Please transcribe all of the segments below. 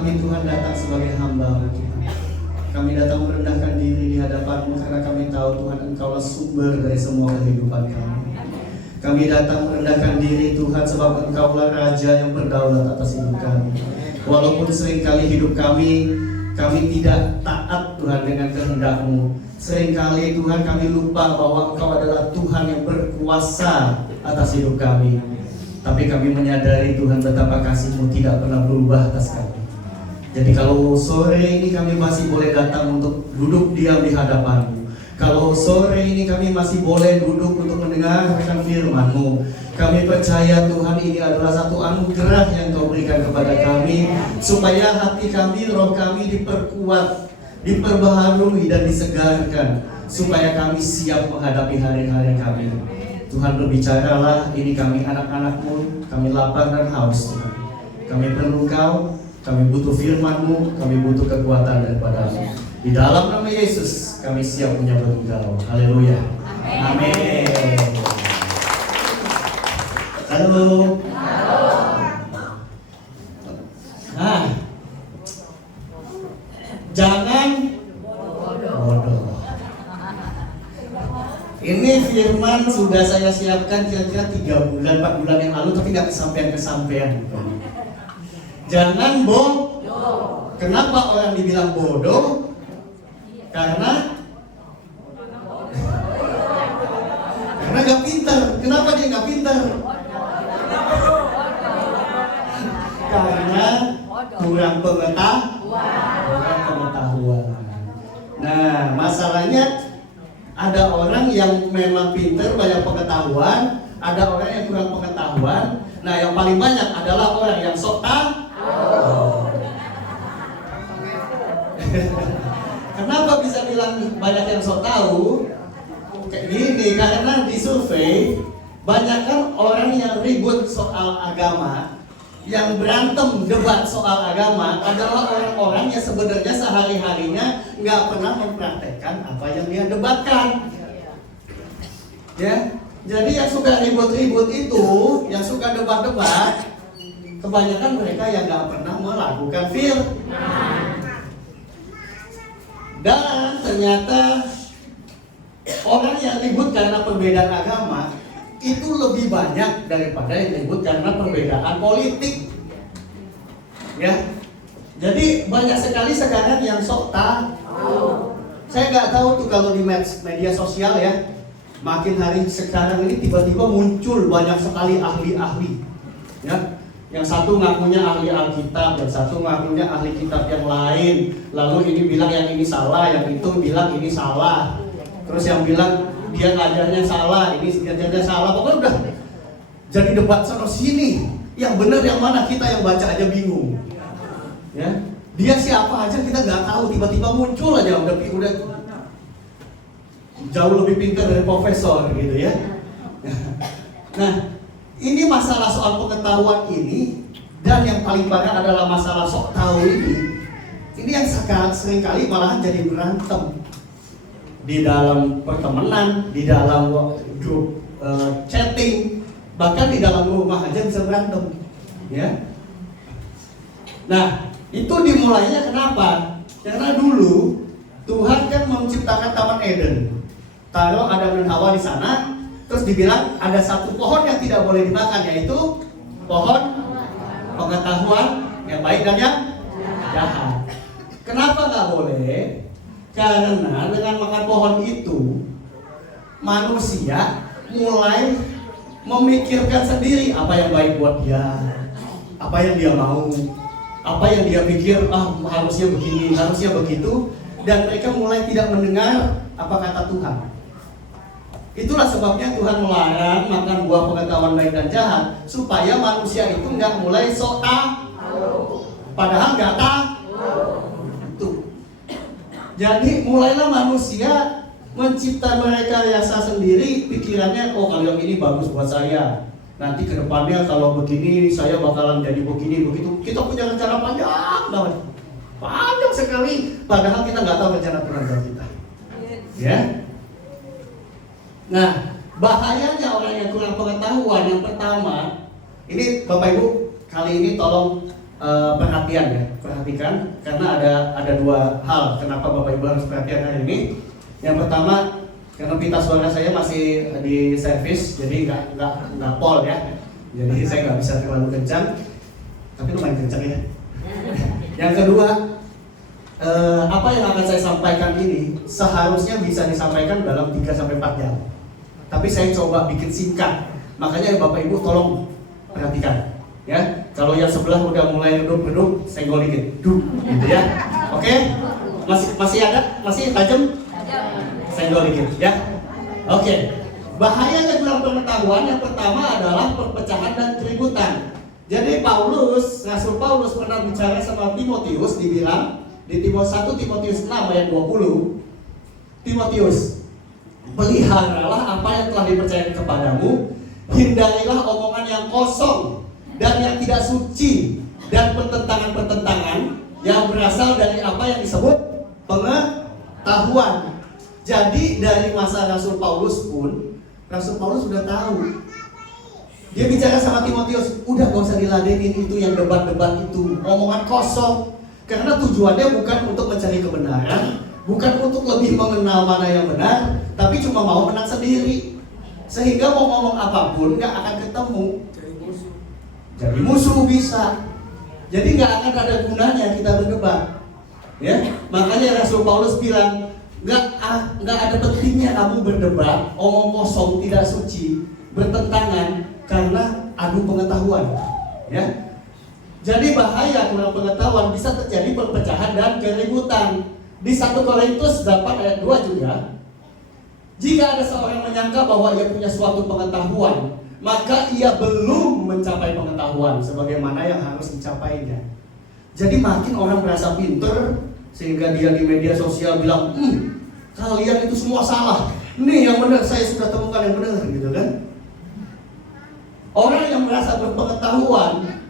kami Tuhan datang sebagai hamba Tuhan. Kami datang merendahkan diri di hadapan-Mu karena kami tahu Tuhan Engkaulah sumber dari semua kehidupan kami. Kami datang merendahkan diri Tuhan sebab Engkaulah Raja yang berdaulat atas hidup kami. Walaupun seringkali hidup kami tidak taat Tuhan dengan kehendak-Mu. Seringkali Tuhan kami lupa bahwa Engkau adalah Tuhan yang berkuasa atas hidup kami. Tapi kami menyadari Tuhan betapa kasih-Mu tidak pernah berubah atas kami. Jadi kalau sore ini kami masih boleh datang untuk duduk diam di hadapan-Mu. Kalau sore ini kami masih boleh duduk untuk mendengarkan firman-Mu, kami percaya Tuhan ini adalah satu anugerah yang Kau berikan kepada kami, supaya hati kami, roh kami diperkuat, diperbaharui dan disegarkan, supaya kami siap menghadapi hari-hari kami. Tuhan berbicaralah, ini kami anak-anak-Mu, kami lapar dan haus Tuhan. Kami perlu Kau, kami butuh firman-Mu, kami butuh kekuatan daripada-Mu. Di dalam nama Yesus kami siap menyambut Engkau. Haleluya. Amin. Halo. Nah, jangan bodoh. Ini firman sudah saya siapkan kira-kira 3 bulan, 4 bulan yang lalu, tapi nggak kesampaian. Jangan bodoh. Kenapa orang dibilang bodoh? Karena nggak pintar. Kenapa dia nggak pintar? Karena kurang pengetahuan. Nah, masalahnya ada orang yang memang pintar, banyak pengetahuan, ada orang yang kurang pengetahuan. Nah, yang paling banyak adalah orang yang sok tahu. Kenapa bisa bilang banyak yang sok tahu? Kayak gini, karena di survei banyakkan orang yang ribut soal agama, yang berantem debat soal agama adalah orang-orang yang sebenarnya sehari-harinya nggak pernah mempraktekkan apa yang dia debatkan. Ya, jadi yang suka ribut-ribut itu, yang suka debat-debat, kebanyakan mereka yang nggak pernah melakukan firman. Dan ternyata orang yang ribut karena perbedaan agama itu lebih banyak daripada yang ribut karena perbedaan politik. Ya, jadi banyak sekali sekarang yang sok tahu. Saya nggak tahu tuh kalau di media sosial ya, makin hari sekarang ini tiba-tiba muncul banyak sekali ahli-ahli. Ya. Yang satu ngakunya ahli Alkitab, yang satu ngakunya ahli kitab yang lain. Lalu ini bilang yang ini salah, yang itu bilang ini salah. Terus yang bilang dia ngajarnya salah, ini ngajarnya salah. Pokoknya udah jadi debat sana sini. Yang benar yang mana, kita yang baca aja bingung. Ya, dia siapa aja kita nggak tahu. Tiba-tiba muncul aja udah jauh lebih pintar dari profesor gitu ya. Nah, ini masalah soal pengetahuan ini, dan yang paling banyak adalah masalah sok tahu ini. Ini yang seringkali malahan jadi berantem di dalam pertemanan, di dalam grup chatting, bahkan di dalam rumah aja bisa berantem. Ya. Nah, itu dimulainya kenapa? Karena dulu Tuhan kan menciptakan Taman Eden, taruh Adam dan Hawa di sana. Terus dibilang ada satu pohon yang tidak boleh dimakan, yaitu pohon pengetahuan yang baik dan yang jahat. Kenapa nggak boleh? Karena dengan makan pohon itu, manusia mulai memikirkan sendiri apa yang baik buat dia, apa yang dia mau, apa yang dia pikir, harusnya begini, harusnya begitu, dan mereka mulai tidak mendengar apa kata Tuhan. Itulah sebabnya Tuhan melarang makan buah pengetahuan baik dan jahat, supaya manusia itu nggak mulai sok tahu, padahal nggak tahu. Jadi mulailah manusia mencipta rekayasa sendiri, pikirannya, oh kalau yang ini bagus buat saya, nanti kedepannya kalau begini saya bakalan jadi begini begitu. Kita punya rencana panjang sekali, padahal kita nggak tahu rencana Tuhan buat kita. Ya. Nah, bahayanya orang yang kurang pengetahuan yang pertama, ini Bapak Ibu kali ini tolong perhatian ya, perhatikan karena ada dua hal kenapa Bapak Ibu harus perhatian hari ini. Yang pertama, karena pita suara saya masih di servis, jadi nggak pol ya, jadi saya nggak bisa terlalu kencang, tapi lumayan kencang ya. Yang kedua, apa yang akan saya sampaikan ini seharusnya bisa disampaikan dalam 3-4 jam, tapi saya coba bikin singkat, makanya Bapak Ibu tolong perhatikan. Ya, kalau yang sebelah udah mulai redup, senggol dikit, gitu ya. Oke, masih ada, masih tajam, senggol dikit, ya. Oke, bahayanya kurang pengetahuan yang pertama adalah perpecahan dan keributan. Jadi Rasul Paulus pernah bicara sama Timotius, dibilang di 1 Timotius 6 ayat 20, Timotius, peliharalah apa yang telah dipercayakan kepadamu, hindarilah omongan yang kosong dan yang tidak suci dan pertentangan-pertentangan yang berasal dari apa yang disebut pengetahuan. Jadi dari masa Rasul Paulus pun, Rasul Paulus sudah tahu. Dia bicara sama Timotius, udah gak usah diladenin itu yang debat-debat itu, omongan kosong. Karena tujuannya bukan untuk mencari kebenaran, bukan untuk lebih mengenal mana yang benar, tapi cuma mau menang sendiri. Sehingga mau ngomong apapun gak akan ketemu. Jadi musuh bisa. Jadi nggak akan ada gunanya kita berdebat. Ya, makanya Rasul Paulus bilang nggak ada pentingnya kamu berdebat, omong kosong tidak suci, bertentangan karena adu pengetahuan. Ya, jadi bahaya kurang pengetahuan bisa terjadi perpecahan dan keributan. Di 1 Korintus 8 ayat 2 juga, jika ada seorang menyangka bahwa ia punya suatu pengetahuan, maka ia belum mencapai pengetahuan sebagaimana yang harus dicapainya. Jadi makin orang merasa pinter sehingga dia di media sosial bilang, kalian itu semua salah. Nih yang benar, saya sudah temukan yang benar, gitu kan? Orang yang merasa berpengetahuan,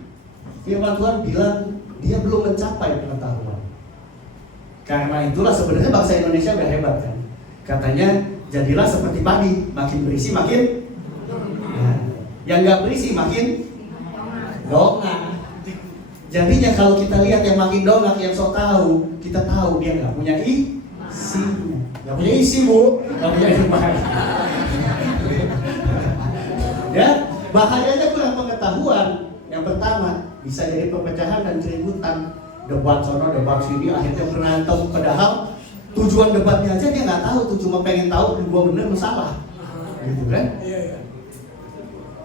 firman Tuhan bilang dia belum mencapai pengetahuan. Karena itulah sebenarnya bangsa Indonesia udah hebat kan. Katanya jadilah seperti padi, makin berisi makin. Yang nggak berisi makin dongak. Jadinya kalau kita lihat yang makin dongak, yang sok tahu, kita tahu dia nggak punya isi, nggak punya isi bu, nggak punya iman. Ya, bahayanya kurang pengetahuan. Yang pertama bisa jadi perpecahan dan keributan, debat sono, debat sini, akhirnya berantem. Padahal tujuan debatnya aja dia nggak tahu, tuh cuma pengen tahu gua bener lu salah, gitu kan?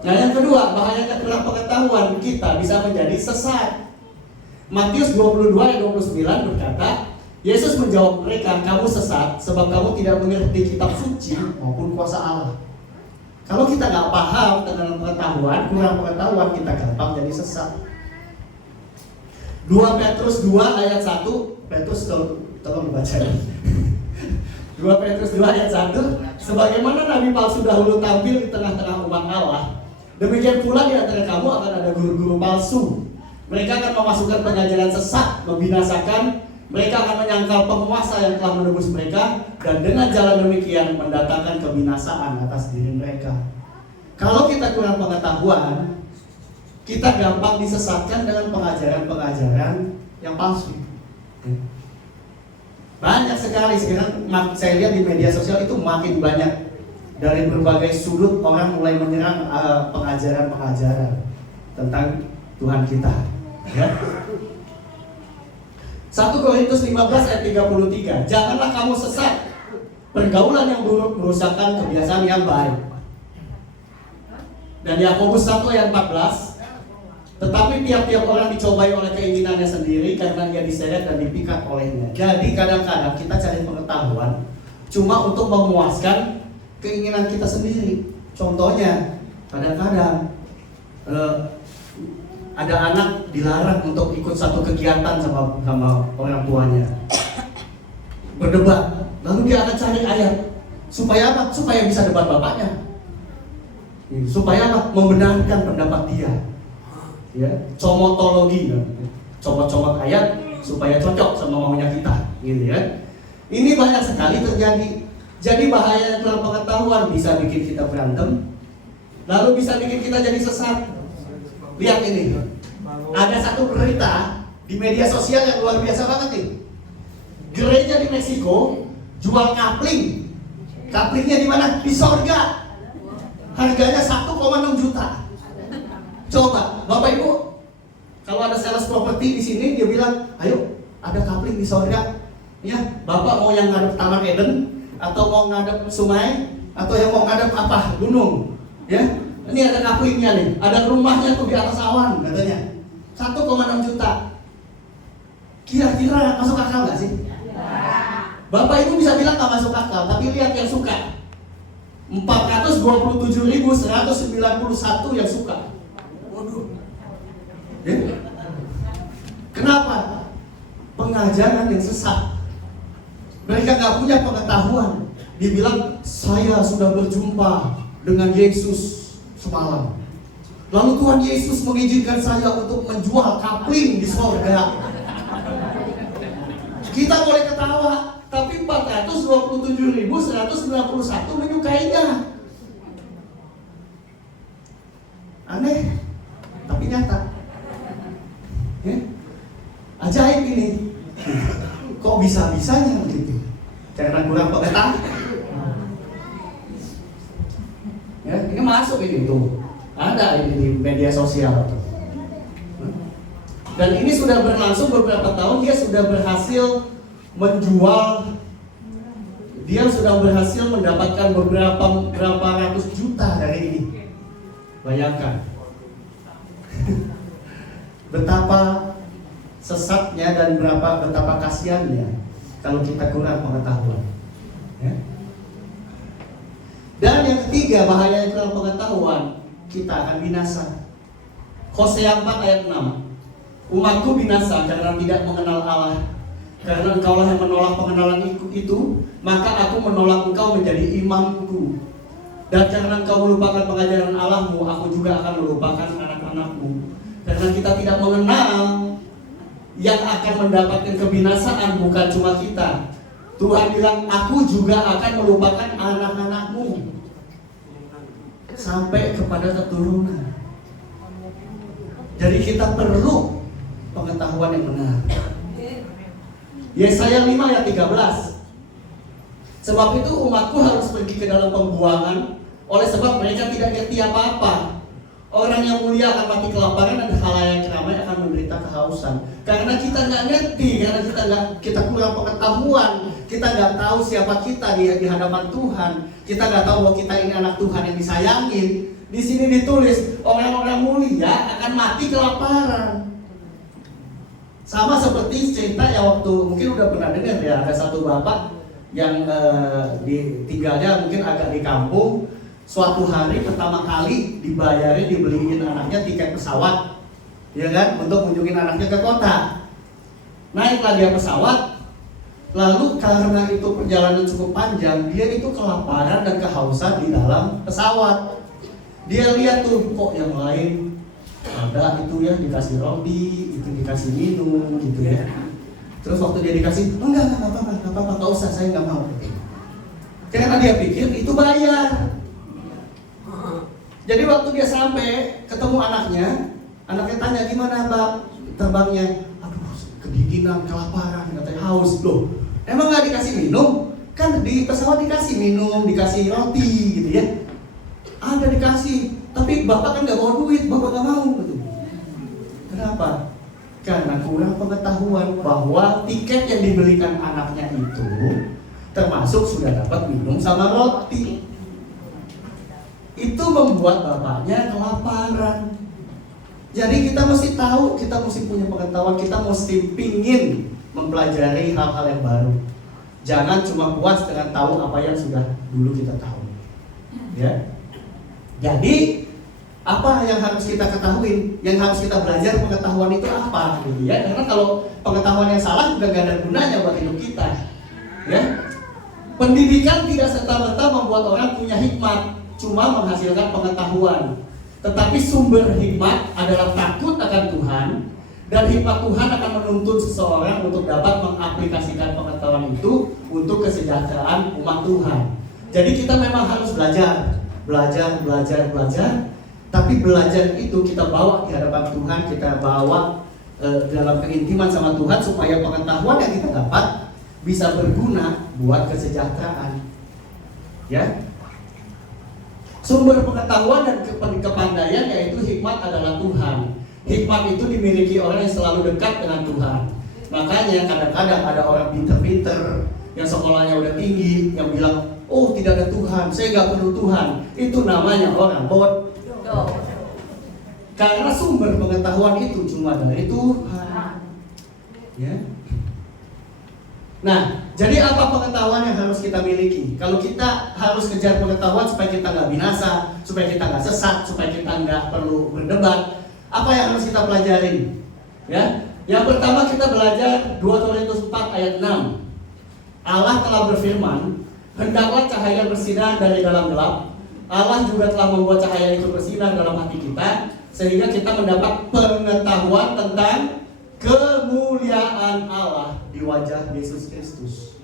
Nah yang kedua, bahayanya kurang pengetahuan, kita bisa menjadi sesat. Matius 22 ayat 29 berkata, Yesus menjawab mereka, kamu sesat sebab kamu tidak mengerti kitab suci maupun kuasa Allah. Kalau kita nggak paham tentang pengetahuan, kurang pengetahuan, kita gampang jadi sesat. 2 Petrus 2 ayat 1, Petrus tolong dibaca. 2 Petrus 2 ayat 1, sebagaimana nabi palsu dahulu tampil di tengah-tengah umat Allah, demikian pula di antara kamu akan ada guru-guru palsu. Mereka akan memasukkan pengajaran sesat, membinasakan. Mereka akan menyangkal penguasa yang telah menebus mereka, dan dengan jalan demikian mendatangkan kebinasaan atas diri mereka. Kalau kita kurang pengetahuan, kita gampang disesatkan dengan pengajaran-pengajaran yang palsu. Banyak sekali sekarang saya lihat di media sosial itu makin banyak. Dari berbagai sudut orang mulai menyerang pengajaran-pengajaran tentang Tuhan kita. Ya. 1 Korintus 15 ayat 33, janganlah kamu sesat. Pergaulan yang buruk merusakkan kebiasaan yang baik. Dan Yakobus 1 ayat 14, tetapi tiap-tiap orang dicobai oleh keinginannya sendiri karena ia diseret dan dipikat olehnya. Jadi kadang-kadang kita cari pengetahuan cuma untuk memuaskan keinginan kita sendiri. Contohnya, kadang-kadang ada anak dilarang untuk ikut satu kegiatan sama orang tuanya, berdebat. Lalu dia akan cari ayat supaya apa? Supaya bisa debat bapaknya. Supaya apa? Membenarkan pendapat dia. Ya, comotologi, comot-comot ayat supaya cocok sama maunya kita, gitu ya. Ini banyak sekali terjadi. Jadi bahaya dalam pengetahuan bisa bikin kita berantem, lalu bisa bikin kita jadi sesat. Lihat ini, Ada satu berita di media sosial yang luar biasa banget nih. Gereja di Meksiko jual kapling. Kaplingnya di mana? Di sorga. Harganya 1,6 juta. Coba, Bapak Ibu, kalau ada sales properti di sini, dia bilang, ayo, ada kapling di sorga. Ya, Bapak mau yang ngadep Taman Eden, atau mau ngadep sungai, atau yang mau ngadep apa? Gunung. Ya, ini ada kaplingnya nih. Ada rumahnya tuh di atas awan, katanya. 1,6 juta. Kira-kira masuk akal nggak sih? Bapak Ibu bisa bilang nggak masuk akal, tapi lihat yang suka. 427.191 yang suka. Waduh. Kenapa? Pengajaran yang sesat. Mereka nggak punya pengetahuan. Dibilang saya sudah berjumpa dengan Yesus semalam. Lalu Tuhan Yesus mengizinkan saya untuk menjual kapling di sorga. Kita boleh ketawa, tapi 427.191 menyukainya. Aneh, tapi nyata. Ya? Ajaib ini. Kok bisa-bisanya begitu? Karena kurang pengetahuan. Ya, ini masuk ini tuh. Ada ini di media sosial. Dan ini sudah berlangsung beberapa tahun. Dia sudah berhasil menjual. Dia sudah berhasil mendapatkan berapa ratus juta dari ini. Bayangkan betapa sesatnya dan betapa kasihannya kalau kita kurang pengetahuan. Ya. Dan yang ketiga, bahaya kurang pengetahuan, kita akan binasa. Hosea 4 ayat 6. Umatku binasa karena tidak mengenal Allah. Karena engkaulah yang menolak pengenalan itu, maka aku menolak engkau menjadi imamku. Dan karena engkau melupakan pengajaran Allahmu, aku juga akan melupakan anak-anakmu. Karena kita tidak mengenal, yang akan mendapatkan kebinasaan bukan cuma kita. Tuhan bilang, aku juga akan melupakan anak-anakmu sampai kepada keturunan. Jadi kita perlu pengetahuan yang benar. Yesaya 5 ayat 13. Sebab itu umatku harus pergi ke dalam pembuangan, oleh sebab mereka tidak ngerti apa-apa. Orang yang mulia akan mati kelaparan dan halayak ramai akan menderita kehausan. Karena kita nggak ngerti, karena kita kurang pengetahuan, kita nggak tahu siapa kita di hadapan Tuhan, kita nggak tahu bahwa kita ini anak Tuhan yang disayangin. Di sini ditulis orang-orang mulia akan mati kelaparan. Sama seperti cerita yang waktu mungkin udah pernah dengar ya, ada satu bapak yang tinggalnya mungkin agak di kampung. Suatu hari pertama kali dibeliin anaknya tiket pesawat, ya kan, untuk kunjungin anaknya ke kota. Naiklah dia pesawat, lalu karena itu perjalanan cukup panjang, dia itu kelaparan dan kehausan di dalam pesawat. Dia lihat tuh, kok yang lain ada itu ya, dikasih roti, itu dikasih minum gitu ya. Terus waktu dia dikasih, enggak apa-apa, nggak usah, saya nggak mau. Karena dia pikir itu bayar. Jadi waktu dia sampai ketemu anaknya tanya, gimana Pak terbangnya? Aduh, kedinginan, kelaparan, katanya haus. Loh, emang nggak dikasih minum? Kan di pesawat dikasih minum, dikasih roti gitu ya. Ada dikasih, tapi bapak kan nggak bawa duit, bapak nggak mau gitu. Kenapa? Karena kurang pengetahuan bahwa tiket yang dibelikan anaknya itu termasuk sudah dapat minum sama roti. Itu membuat bapaknya kelaparan. Jadi kita mesti tahu, kita mesti punya pengetahuan, kita mesti pingin mempelajari hal-hal yang baru. Jangan cuma puas dengan tahu apa yang sudah dulu kita tahu. Ya. Jadi apa yang harus kita ketahui? Yang harus kita belajar pengetahuan itu apa? Gitu ya. Karena kalau pengetahuan yang salah juga gak ada gunanya buat hidup kita. Ya. Pendidikan tidak serta-merta membuat orang punya hikmat, cuma menghasilkan pengetahuan. Tetapi sumber hikmat adalah takut akan Tuhan, dan hikmat Tuhan akan menuntun seseorang untuk dapat mengaplikasikan pengetahuan itu untuk kesejahteraan umat Tuhan. Jadi kita memang harus belajar. Tapi belajar itu kita bawa di hadapan Tuhan, kita bawa dalam keintiman sama Tuhan supaya pengetahuan yang kita dapat bisa berguna buat kesejahteraan. Ya. Sumber pengetahuan dan kepandaian yaitu hikmat adalah Tuhan. Hikmat itu dimiliki orang yang selalu dekat dengan Tuhan. Makanya kadang-kadang ada orang pinter-pinter yang sekolahnya udah tinggi yang bilang, oh tidak ada Tuhan, saya gak perlu Tuhan. Itu namanya orang bodoh. Karena sumber pengetahuan itu cuma dari Tuhan. Ya. Nah, jadi apa pengetahuan yang harus kita miliki? Kalau kita harus kejar pengetahuan supaya kita nggak binasa, supaya kita nggak sesat, supaya kita nggak perlu berdebat, apa yang harus kita pelajari? Ya, yang pertama kita belajar 2 Korintus 4 ayat 6. Allah telah berfirman, hendaklah cahaya bersinar dari dalam gelap. Allah juga telah membuat cahaya itu bersinar dalam hati kita, sehingga kita mendapat pengetahuan tentang kemuliaan Allah di wajah Yesus Kristus.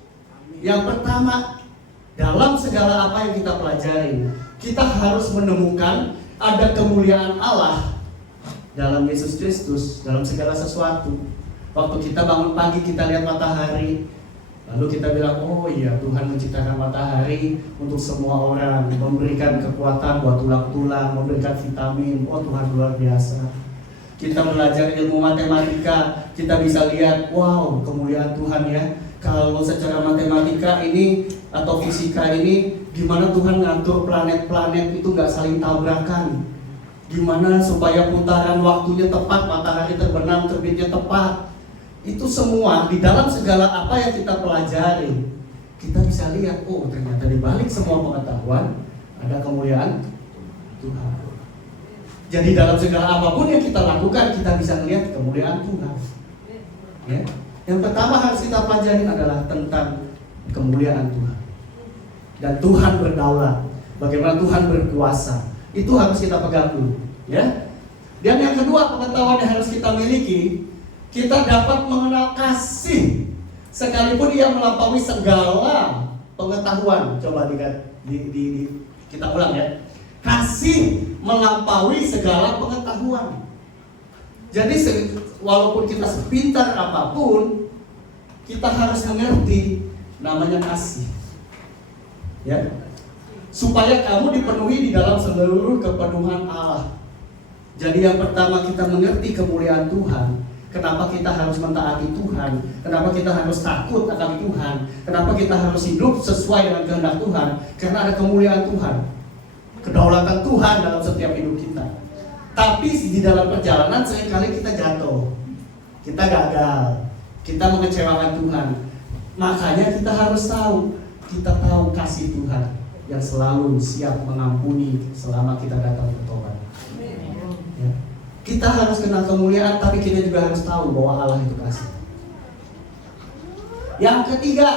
Yang pertama, dalam segala apa yang kita pelajari, kita harus menemukan ada kemuliaan Allah dalam Yesus Kristus, dalam segala sesuatu. Waktu kita bangun pagi, kita lihat matahari, lalu kita bilang, oh iya, Tuhan menciptakan matahari untuk semua orang, memberikan kekuatan buat tulang-tulang, memberikan vitamin. Oh, Tuhan luar biasa. Kita belajar ilmu matematika, kita bisa lihat, wow, kemuliaan Tuhan ya. Kalau secara matematika ini atau fisika ini, gimana Tuhan ngatur planet-planet itu gak saling tabrakan. Gimana supaya putaran waktunya tepat, matahari terbenam, terbitnya tepat. Itu semua di dalam segala apa yang kita pelajari, kita bisa lihat, oh ternyata di balik semua pengetahuan ada kemuliaan Tuhan. Jadi dalam segala apapun yang kita lakukan, kita bisa melihat kemuliaan Tuhan. Ya. Yang pertama harus kita pelajari adalah tentang kemuliaan Tuhan. Dan Tuhan berdaulat. Bagaimana Tuhan berkuasa. Itu harus kita pegang dulu. Ya. Dan yang kedua, pengetahuan yang harus kita miliki, kita dapat mengenal kasih. Sekalipun dia melampaui segala pengetahuan. Coba kita ulang ya. Kasih melampaui segala pengetahuan. Jadi walaupun kita sepintar apapun, kita harus mengerti namanya kasih. Ya. Supaya kamu dipenuhi di dalam seluruh kepenuhan Allah. Jadi yang pertama kita mengerti kemuliaan Tuhan. Kenapa kita harus mentaati Tuhan? Kenapa kita harus takut akan Tuhan? Kenapa kita harus hidup sesuai dengan kehendak Tuhan? Karena ada kemuliaan Tuhan. Kedaulatan Tuhan dalam setiap hidup kita. Tapi di dalam perjalanan seringkali kita jatuh, kita gagal, kita mengecewakan Tuhan. Makanya kita harus tahu, kita tahu kasih Tuhan yang selalu siap mengampuni selama kita datang bertobat. Ya. Kita harus kenal kemuliaan, tapi kita juga harus tahu bahwa Allah itu kasih. Yang ketiga,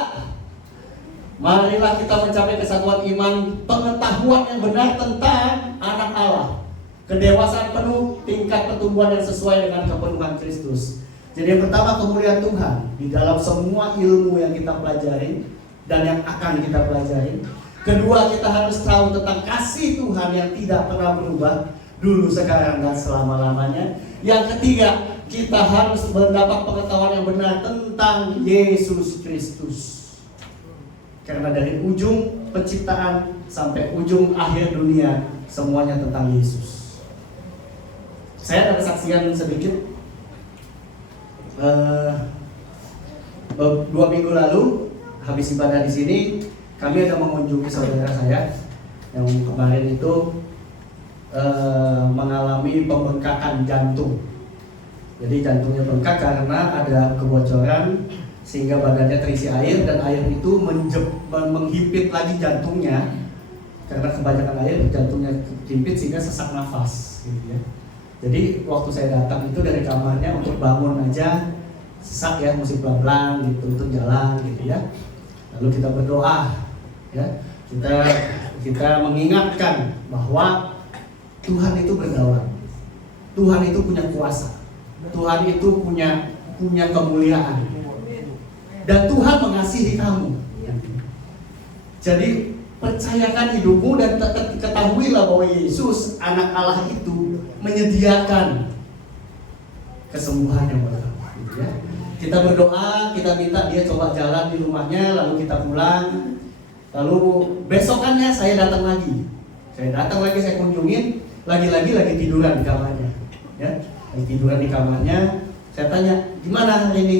marilah kita mencapai kesatuan iman, pengetahuan yang benar tentang anak Allah, kedewasaan penuh, tingkat pertumbuhan yang sesuai dengan kepenuhan Kristus. Jadi yang pertama kemuliaan Tuhan di dalam semua ilmu yang kita pelajari dan yang akan kita pelajari. Kedua, kita harus tahu tentang kasih Tuhan yang tidak pernah berubah, dulu, sekarang, dan selama-lamanya. Yang ketiga, kita harus mendapat pengetahuan yang benar tentang Yesus Kristus. Karena dari ujung penciptaan sampai ujung akhir dunia, semuanya tentang Yesus. Saya ada kesaksian sedikit. 2 minggu lalu, habis ibadah di sini, kami ada mengunjungi saudara saya yang kemarin itu mengalami pembengkakan jantung. Jadi jantungnya bengkak karena ada kebocoran sehingga badannya terisi air, dan air itu menghimpit lagi jantungnya. Karena kebanyakan air, jantungnya kehimpit sehingga sesak nafas gitu ya. Jadi waktu saya datang itu dari kamarnya untuk bangun aja sesak ya, mesti pelan-pelan gitu untuk jalan gitu ya. Lalu kita berdoa ya. Kita mengingatkan bahwa Tuhan itu berdaulat. Tuhan itu punya kuasa. Tuhan itu punya kemuliaan. Dan Tuhan mengasihi kamu. Jadi percayakan hidupmu dan ketahuilah bahwa Yesus anak Allah itu menyediakan kesembuhan yang benar, gitu ya. Kita berdoa, kita minta dia coba jalan di rumahnya, lalu kita pulang, lalu besokannya saya datang lagi, saya kunjungin, lagi tiduran di kamarnya, ya, lagi tiduran di kamarnya. Saya tanya, gimana hari ini?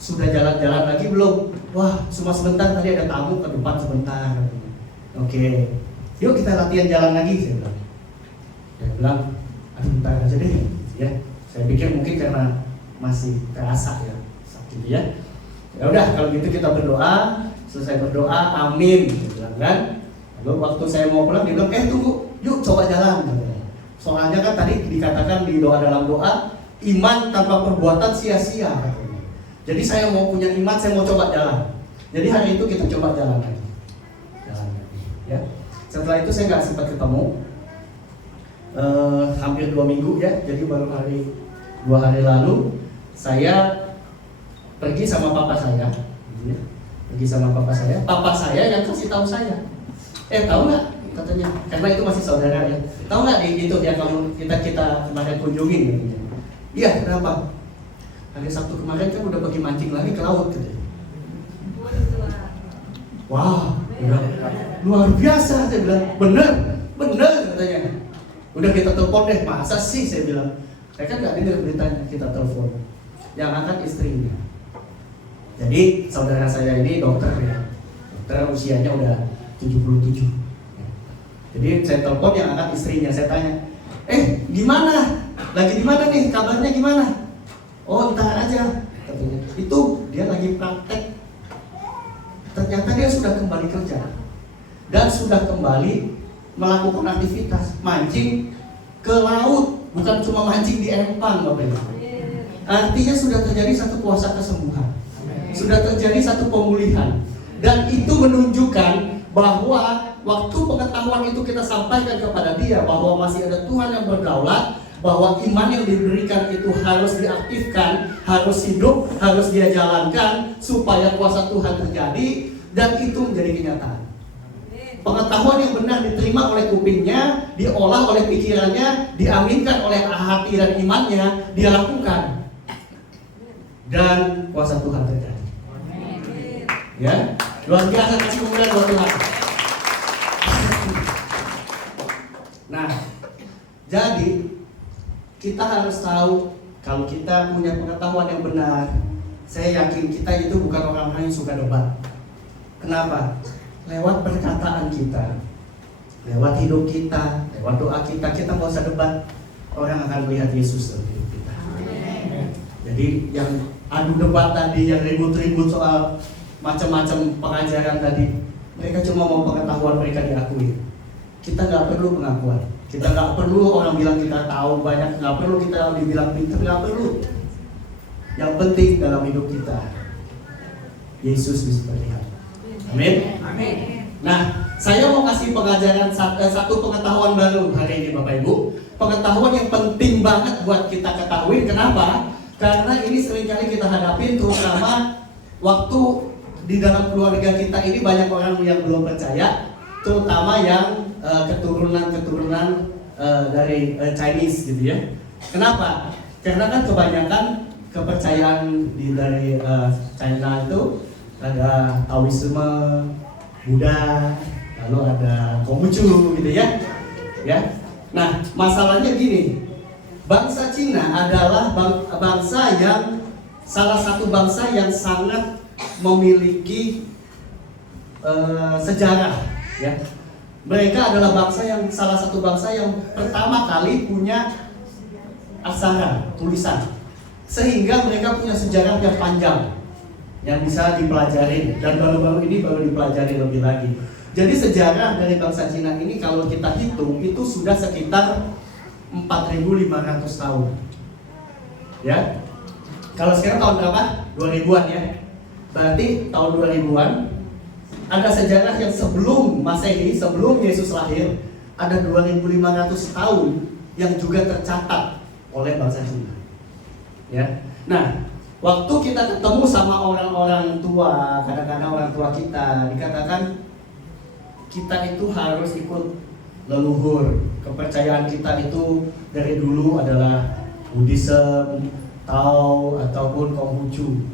Sudah jalan-jalan lagi belum? Wah, cuma sebentar, tadi ada tamu ke depan sebentar. Oke, yuk kita latihan jalan lagi, saya bilang. Dia bilang, aduh bentar aja deh, ya. Saya pikir mungkin karena masih terasa ya, sakit ya. Ya udah, kalau gitu kita berdoa. Selesai berdoa, amin, dia bilang kan. Lalu waktu saya mau pulang, dia bilang, tunggu, yuk coba jalan. Soalnya kan tadi dikatakan di doa dalam doa, iman tanpa perbuatan sia-sia. Jadi saya mau punya iman, saya mau coba jalan. Jadi hari itu kita coba jalan lagi. Ya. Setelah itu saya nggak sempat ketemu, hampir 2 minggu ya. Jadi baru 2 hari lalu saya pergi sama papa saya, gitu ya. Pergi sama papa saya. Papa saya yang kasih tahu saya. Tahu nggak? Katanya, karena itu masih saudara ya. Tahu nggak di itu ya, kalau kita kemarin kunjungin gitu. Iya, kenapa? Hari Sabtu kemarin kan udah pergi mancing lagi ke laut gitu. Wah, luar biasa, saya bilang. Bener katanya. Udah kita telepon deh, masa sih, saya bilang. Saya kan nggak dengar beritanya, kita telepon. Yang angkat istrinya. Jadi saudara saya ini dokter ya. Dokter usianya udah 77. Jadi saya telepon yang angkat istrinya, saya tanya, gimana? Lagi di mana nih? Kabarnya gimana? Oh, ntar aja, katanya. Itu dia lagi praktek. Ternyata dia sudah kembali kerja dan sudah kembali melakukan aktivitas mancing ke laut, bukan cuma mancing di empang, Bapak Ibu. Artinya sudah terjadi satu kuasa kesembuhan, sudah terjadi satu pemulihan, dan itu menunjukkan bahwa waktu pengetahuan itu kita sampaikan kepada dia bahwa masih ada Tuhan yang berdaulat, bahwa iman yang diberikan itu harus diaktifkan, harus hidup, harus dia jalankan supaya kuasa Tuhan terjadi, dan itu menjadi kenyataan. Pengetahuan yang benar diterima oleh kupingnya, diolah oleh pikirannya, diaminkan oleh hati dan imannya, dia lakukan, dan kuasa Tuhan terjadi. Ya, luar biasa kasih kemuliaan buat Tuhan. Nah, jadi kita harus tahu, kalau kita punya pengetahuan yang benar, saya yakin kita itu bukan orang-orang yang suka debat. Kenapa? Lewat perkataan kita, lewat hidup kita, lewat doa kita nggak usah debat. Orang akan melihat Yesus dalam hidup kita. Jadi yang adu debat tadi, yang ribut-ribut soal macam-macam pengajaran tadi, mereka cuma mau pengetahuan mereka diakui. Kita nggak perlu pengakuan. Kita nggak perlu orang bilang kita tahu banyak, nggak perlu kita dibilang pintar, nggak perlu. Yang penting dalam hidup kita, Yesus bisa terlihat. Amin. Amin. Nah, saya mau kasih pengajaran satu pengetahuan baru hari ini, Bapak Ibu. Pengetahuan yang penting banget buat kita ketahui. Kenapa? Karena ini seringkali kita hadapi, terutama waktu di dalam keluarga kita ini banyak orang yang belum percaya, terutama yang keturunan dari Chinese gitu ya. Kenapa? Karena kan kebanyakan kepercayaan dari China itu ada Taoisme, Buddha, lalu ada Konghucu gitu ya. Nah, masalahnya gini, bangsa Cina adalah bangsa yang salah satu bangsa yang sangat memiliki sejarah ya. Mereka adalah bangsa yang salah satu bangsa yang pertama kali punya aksara, tulisan. Sehingga mereka punya sejarah yang panjang yang bisa dipelajari, dan baru-baru ini baru dipelajari lebih lagi. Jadi sejarah dari bangsa Cina ini kalau kita hitung itu sudah sekitar 4.500 tahun. Ya. Kalau sekarang tahun berapa? 2000-an ya. Berarti tahun 2000-an ada sejarah yang sebelum Masehi, sebelum Yesus lahir, ada 2.500 tahun yang juga tercatat oleh bangsa Cina. Ya. Nah, waktu kita ketemu sama orang-orang tua, kadang-kadang orang tua kita dikatakan kita itu harus ikut leluhur. Kepercayaan kita itu dari dulu adalah Buddhism, Tao, ataupun Konghucu.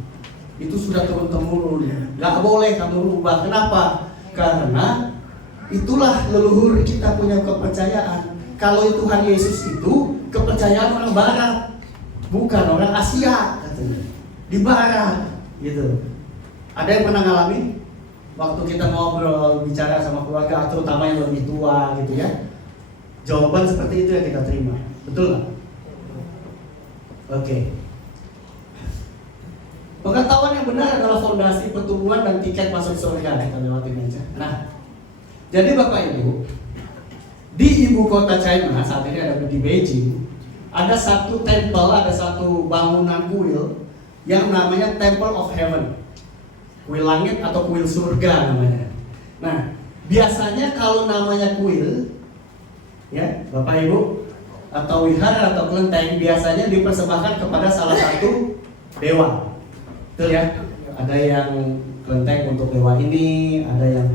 Itu sudah turun-temurun. Nggak boleh kamu rubah. Kenapa? Karena itulah leluhur kita punya kepercayaan. Kalau Tuhan Yesus itu kepercayaan orang Barat, bukan orang Asia katanya. Di Barat, gitu. Ada yang pernah ngalamin? Waktu kita ngobrol, bicara sama keluarga, terutama yang lebih tua gitu ya, jawaban seperti itu yang kita terima. Betul nggak? Oke. Pengetahuan yang benar adalah fondasi pertumbuhan dan tiket masuk surga. Kita lewatin aja. Nah, jadi Bapak Ibu, di ibu kota China, saat ini ada di Beijing, ada satu temple, ada satu bangunan kuil yang namanya Temple of Heaven. Kuil langit atau kuil surga namanya. Nah, biasanya kalau namanya kuil, ya Bapak Ibu, atau wihara atau kelenteng, biasanya dipersembahkan kepada salah satu dewa. Betul ya? Ada yang kelenteng untuk dewa ini, ada yang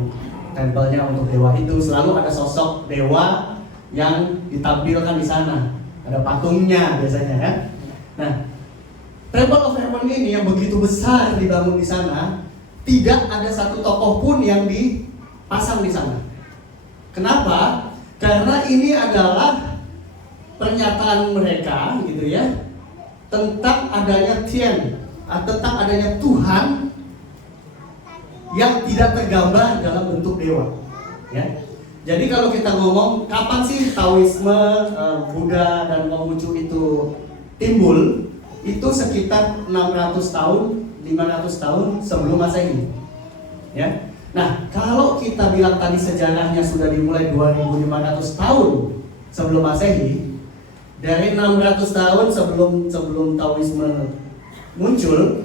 tempelnya untuk dewa itu. Selalu ada sosok dewa yang ditampilkan di sana. Ada patungnya biasanya ya. Nah, Temple of Heaven ini yang begitu besar dibangun di sana, tidak ada satu tokoh pun yang dipasang di sana. Kenapa? Karena ini adalah pernyataan mereka gitu ya, tentang adanya Tian, tentang adanya Tuhan yang tidak tergambar dalam bentuk dewa. Ya. Jadi kalau kita ngomong kapan sih Taoisme, Buddha dan Konghucu itu timbul, itu sekitar 600 tahun, 500 tahun sebelum Masehi. Ya. Nah, kalau kita bilang tadi sejarahnya sudah dimulai 2500 tahun sebelum Masehi, dari 600 tahun sebelum Taoisme muncul,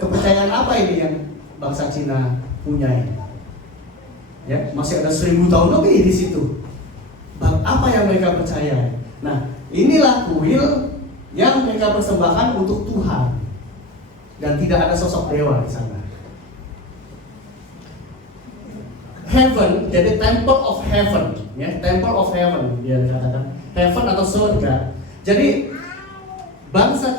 kepercayaan apa ini yang bangsa Cina punya ini? Ya, masih ada 1000 tahun lebih di situ. Apa yang mereka percaya? Nah, inilah kuil yang mereka persembahkan untuk Tuhan, dan tidak ada sosok dewa di sana. Heaven, jadi Temple of Heaven, ya, Temple of Heaven dia dikatakan, Heaven atau surga. Jadi bangsa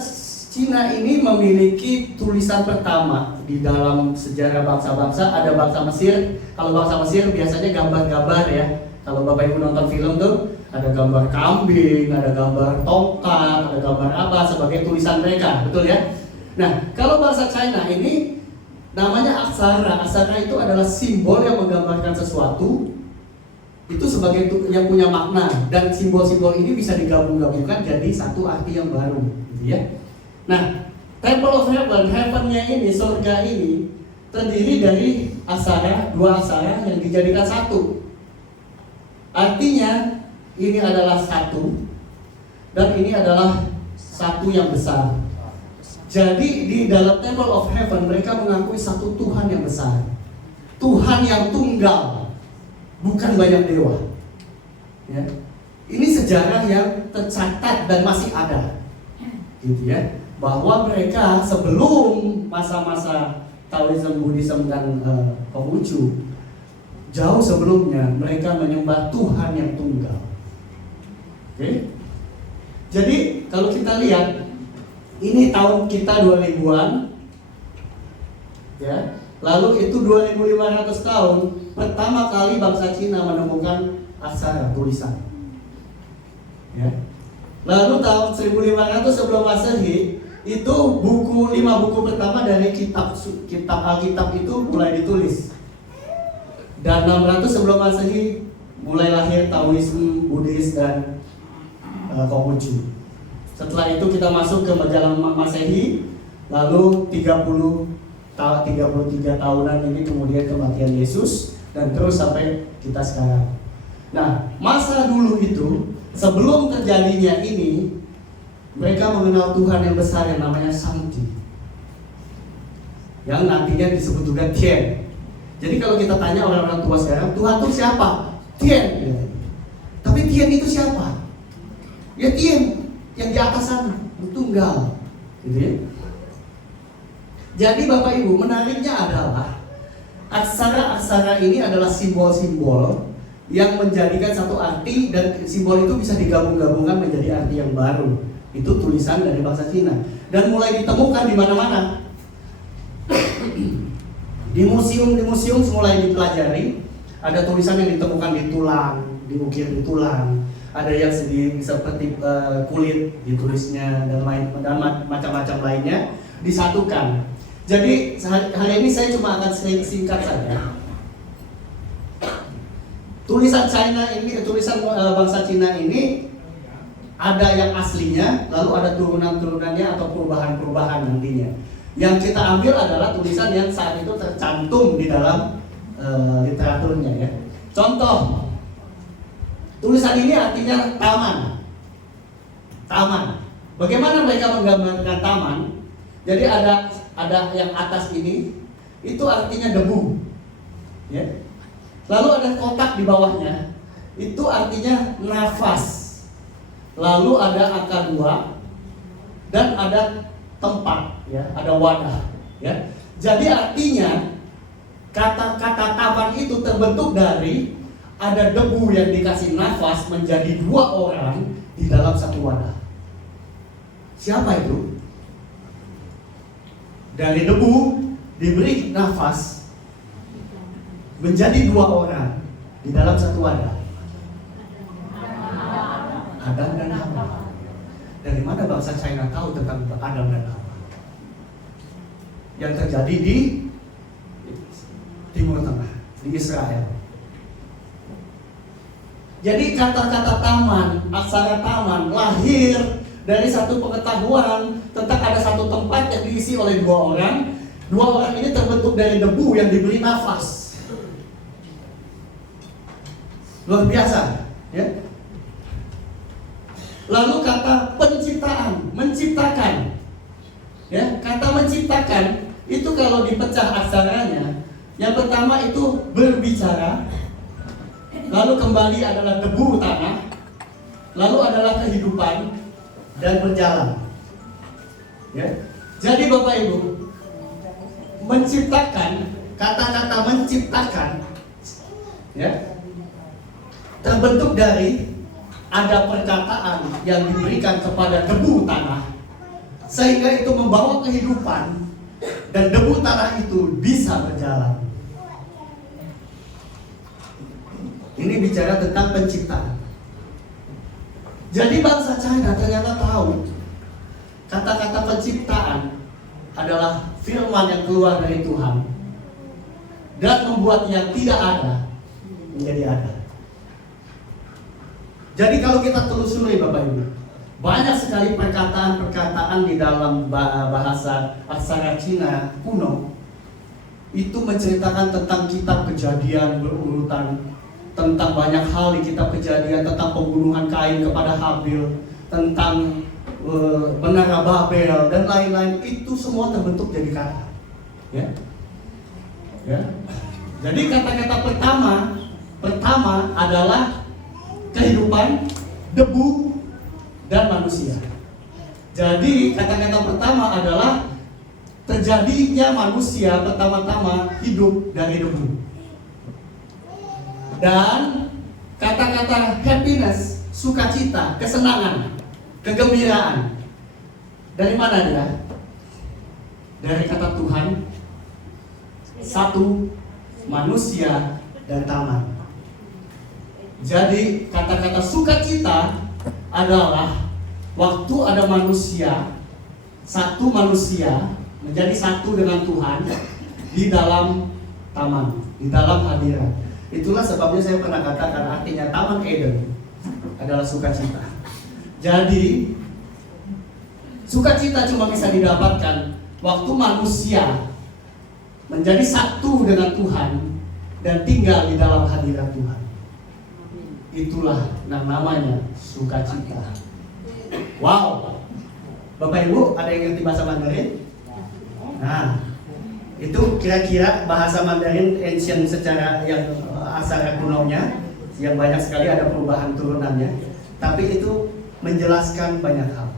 Cina ini memiliki tulisan pertama di dalam sejarah bangsa-bangsa. Ada bangsa Mesir. Kalau bangsa Mesir biasanya gambar-gambar ya. Kalau Bapak Ibu nonton film tuh ada gambar kambing, ada gambar tongkat, ada gambar apa sebagai tulisan mereka, betul ya? Nah, kalau bangsa China ini namanya aksara. Aksara itu adalah simbol yang menggambarkan sesuatu itu sebagai yang punya makna, dan simbol-simbol ini bisa digabung-gabungkan jadi satu arti yang baru, gitu ya. Nah, Temple of Heaven, Heaven-nya ini, surga ini terdiri dari aksara, dua aksara yang dijadikan satu. Artinya ini adalah satu dan ini adalah satu yang besar. Jadi di dalam Temple of Heaven mereka mengakui satu Tuhan yang besar, Tuhan yang tunggal, bukan banyak dewa. Ya. Ini sejarah yang tercatat dan masih ada, gitu ya. Bahwa mereka sebelum masa-masa Taoism, Buddhism dan Konghucu, jauh sebelumnya mereka menyembah Tuhan yang tunggal. Oke? Jadi kalau kita lihat, ini tahun kita 2000-an, ya. Lalu itu 2500 tahun pertama kali bangsa Cina menemukan aksara tulisan. Ya. Lalu tahun 1500 sebelum Masehi, itu 5 buku pertama dari kitab Alkitab itu mulai ditulis. Dan 600 sebelum Masehi mulai lahir Taoisme, Buddhis dan Konghucu. Setelah itu kita masuk ke menjelang Masehi, lalu 33 tahunan ini kemudian kematian Yesus, dan terus sampai kita sekarang. Nah, masa dulu itu sebelum terjadinya ini, mereka mengenal Tuhan yang besar yang namanya Shangti, yang nantinya disebut juga Tian. Jadi kalau kita tanya orang-orang tua sekarang, Tuhan itu siapa? Tian. Ya. Tapi Tian itu siapa? Ya Tian yang di atas sana, tunggal, gitu ya. Jadi Bapak Ibu, menariknya adalah Aksara-aksara ini adalah simbol-simbol yang menjadikan satu arti, dan simbol itu bisa digabung-gabungkan menjadi arti yang baru. Itu tulisan dari bangsa Cina dan mulai ditemukan di mana-mana. Di museum mulai dipelajari. Ada tulisan yang ditemukan di tulang, diukir di tulang. Ada yang seperti kulit ditulisnya dan macam-macam lainnya disatukan. Jadi hari ini saya cuma akan singkat saja. Tulisan bangsa Cina ini ada yang aslinya, lalu ada turunan-turunannya atau perubahan-perubahan nantinya. Yang kita ambil adalah tulisan yang saat itu tercantum di dalam literaturnya ya. Contoh, tulisan ini artinya taman. Taman. Bagaimana mereka menggambarkan taman? Jadi ada yang atas ini, itu artinya debu. Ya. Lalu ada kotak di bawahnya, itu artinya nafas. Lalu ada angka 2 dan ada tempat, ya, ada wadah. Ya. Jadi artinya kata-kata taman itu terbentuk dari ada debu yang dikasih nafas menjadi 2 orang di dalam satu wadah. Siapa itu? Dari debu diberi nafas menjadi 2 orang di dalam satu wadah. Adam dan Hawa. Dari mana bangsa China tahu tentang Adam dan Hawa? Yang terjadi di Timur Tengah, di Israel. Jadi kata-kata taman, aksara taman lahir dari satu pengetahuan tentang ada satu tempat yang diisi oleh 2 orang. 2 orang ini terbentuk dari debu yang diberi nafas. Luar biasa, ya. Lalu kata penciptaan, menciptakan. Ya, kata menciptakan itu kalau dipecah aksaranya, yang pertama itu berbicara, lalu kembali adalah debu tanah, lalu adalah kehidupan dan berjalan. Ya. Jadi Bapak Ibu, menciptakan, kata-kata menciptakan, ya, terbentuk dari ada perkataan yang diberikan kepada debu tanah, sehingga itu membawa kehidupan dan debu tanah itu bisa berjalan. Ini bicara tentang penciptaan. Jadi bangsa China ternyata tahu kata-kata penciptaan adalah firman yang keluar dari Tuhan dan membuat yang tidak ada menjadi ada. Jadi kalau kita telusuri Bapak Ibu, banyak sekali perkataan-perkataan di dalam bahasa aksara Cina kuno itu menceritakan tentang kitab Kejadian berurutan, tentang banyak hal di kitab Kejadian, tentang pembunuhan Kain kepada Habil, tentang menara Babel dan lain-lain. Itu semua terbentuk jadi kata. Ya. Ya. Jadi kata-kata pertama adalah kehidupan, debu, dan manusia. Jadi kata-kata pertama adalah terjadinya manusia pertama-tama hidup dari debu. Dan kata-kata happiness, sukacita, kesenangan, kegembiraan, dari mana dia? Dari kata Tuhan, satu, manusia, dan taman. Jadi kata-kata sukacita adalah waktu ada manusia, satu manusia menjadi satu dengan Tuhan di dalam taman, di dalam hadirat. Itulah sebabnya saya pernah katakan artinya Taman Eden adalah sukacita. Jadi sukacita cuma bisa didapatkan waktu manusia menjadi satu dengan Tuhan dan tinggal di dalam hadirat Tuhan. Itulah namanya sukacita. Wow. Bapak Ibu, ada yang ngerti bahasa Mandarin? Nah, itu kira-kira bahasa Mandarin ancient secara yang aksara kunonya, yang banyak sekali ada perubahan turunannya. Tapi itu menjelaskan banyak hal.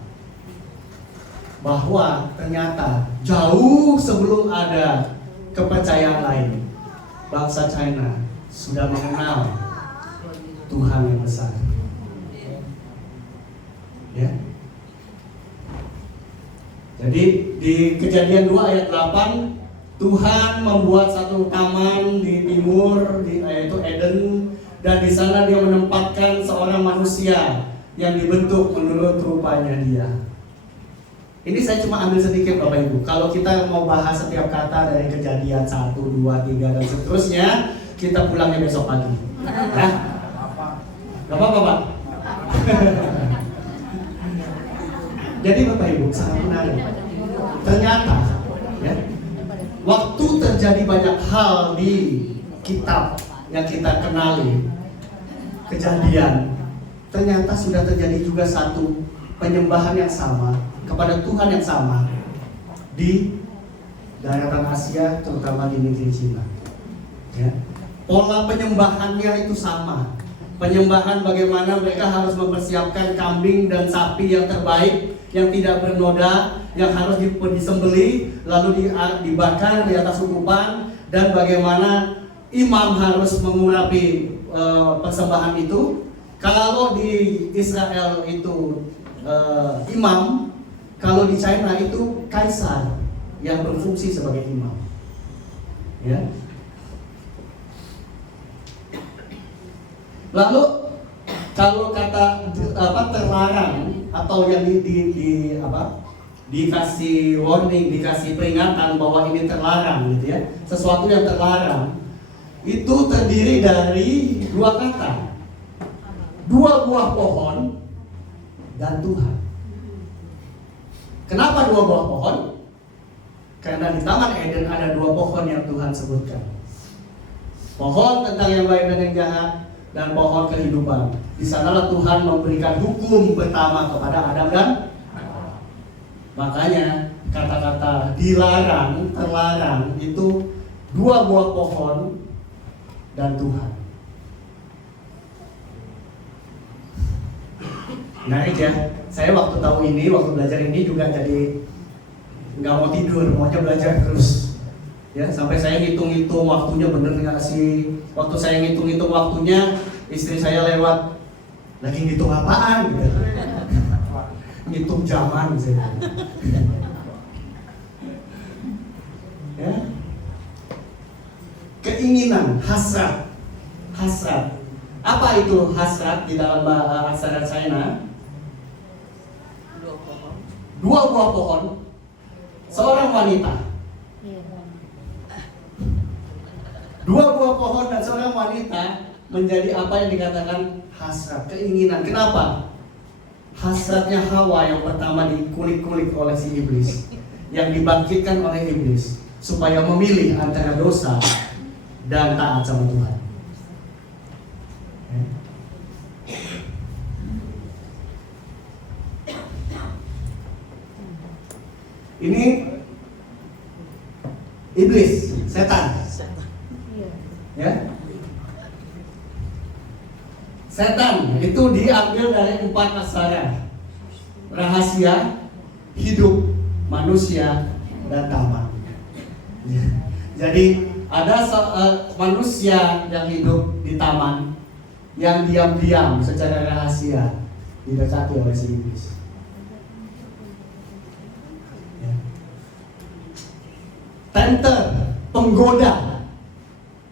Bahwa ternyata jauh sebelum ada kepercayaan lain, bangsa China sudah mengenal Tuhan yang besar. Ya. Jadi di Kejadian 2 ayat 8, Tuhan membuat satu taman di timur, yaitu Eden, dan di sana Dia menempatkan seorang manusia yang dibentuk menurut rupanya Dia. Ini saya cuma ambil sedikit Bapak Ibu. Kalau kita mau bahas setiap kata dari Kejadian 1, 2, 3 dan seterusnya, kita pulangnya besok pagi. Ya? Gak apa-apa Pak? Jadi Bapak Ibu sangat menarik. Ternyata ya, waktu terjadi banyak hal di kitab yang kita kenali, Kejadian, ternyata sudah terjadi juga satu penyembahan yang sama kepada Tuhan yang sama di daratan Asia, terutama di negeri Cina. Ya. Pola penyembahannya itu sama. Penyembahan bagaimana mereka harus mempersiapkan kambing dan sapi yang terbaik, yang tidak bernoda, yang harus disembelih, lalu dibakar di atas ukupan, dan bagaimana imam harus mengurapi persembahan itu. Kalau di Israel itu imam, kalau di China itu kaisar yang berfungsi sebagai imam. Ya. Lalu kalau kata terlarang atau yang dikasih warning, dikasih peringatan bahwa ini terlarang gitu ya, sesuatu yang terlarang itu terdiri dari dua kata, dua buah pohon dan Tuhan. Kenapa dua buah pohon? Karena di Taman Eden ada dua pohon yang Tuhan sebutkan. Pohon tentang yang baik dan yang jahat, dan pohon kehidupan. Di sanalah Tuhan memberikan hukum pertama kepada Adam dan Hawa. Makanya kata-kata dilarang, terlarang itu dua buah pohon dan Tuhan. Menarik ya. Saya waktu tahu ini, waktu belajar ini juga jadi nggak mau tidur, maunya belajar terus. Ya, sampai saya ngitung-ngitung waktunya bener nggak sih. Waktu saya ngitung-ngitung waktunya, istri saya lewat, lagi ngitung apaan gitu. Ngitung zaman saya. Ya. Keinginan, hasrat. Hasrat. Apa itu hasrat di dalam aksara China? Dua buah pohon. Seorang wanita. Dua buah pohon dan seorang wanita menjadi apa yang dikatakan hasrat, keinginan. Kenapa? Hasratnya Hawa yang pertama dikulik-kulik oleh si iblis, yang dibangkitkan oleh iblis supaya memilih antara dosa dan taat sama Tuhan. Ini iblis, setan. Ya. Setan itu diambil dari 4 aksara: rahasia, hidup, manusia, dan taman. Jadi ada manusia yang hidup di taman, yang diam-diam secara rahasia didekati oleh si iblis. Ya. Tempter, penggoda.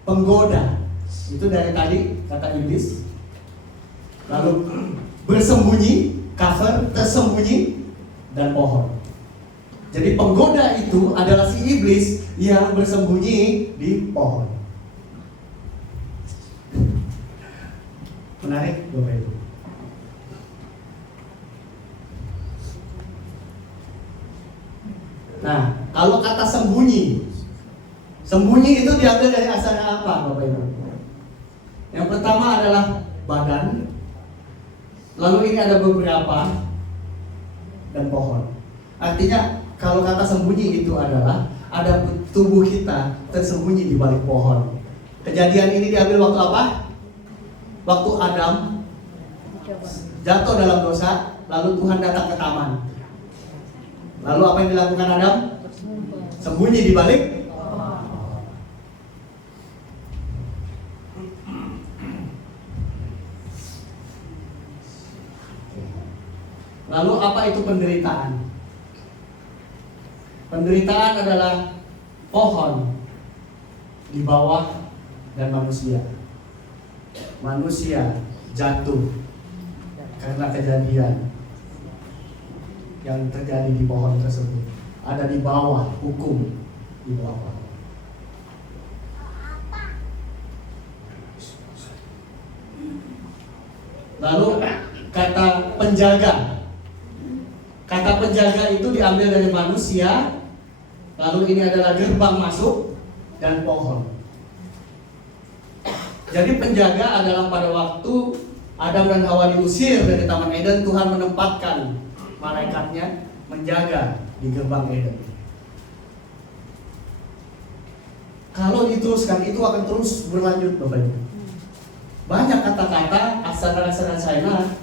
Penggoda itu dari tadi kata iblis. Lalu bersembunyi, cover, tersembunyi, dan pohon. Jadi penggoda itu adalah si iblis yang bersembunyi di pohon. Menarik Bapak Ibu. Nah, kalau kata sembunyi, sembunyi itu diambil dari aksara apa Bapak Ibu? Yang pertama adalah badan. Lalu ini ada beberapa dan pohon. Artinya kalau kata sembunyi itu adalah ada tubuh kita tersembunyi di balik pohon. Kejadian ini diambil waktu apa? Waktu Adam jatuh dalam dosa, lalu Tuhan datang ke taman. Lalu apa yang dilakukan Adam? Sembunyi di balik. Lalu apa itu penderitaan? Penderitaan adalah pohon di bawah dan manusia. Manusia jatuh karena kejadian yang terjadi di pohon tersebut. Ada di bawah hukum, di bawah. Lalu kata penjaga. Kata penjaga itu diambil dari manusia. Lalu ini adalah gerbang masuk dan pohon. Jadi penjaga adalah pada waktu Adam dan Hawa diusir dari Taman Eden, Tuhan menempatkan malaikatnya menjaga di gerbang Eden. Kalau diteruskan itu akan terus berlanjut Bapak Ibu. Banyak kata-kata aksara-aksara China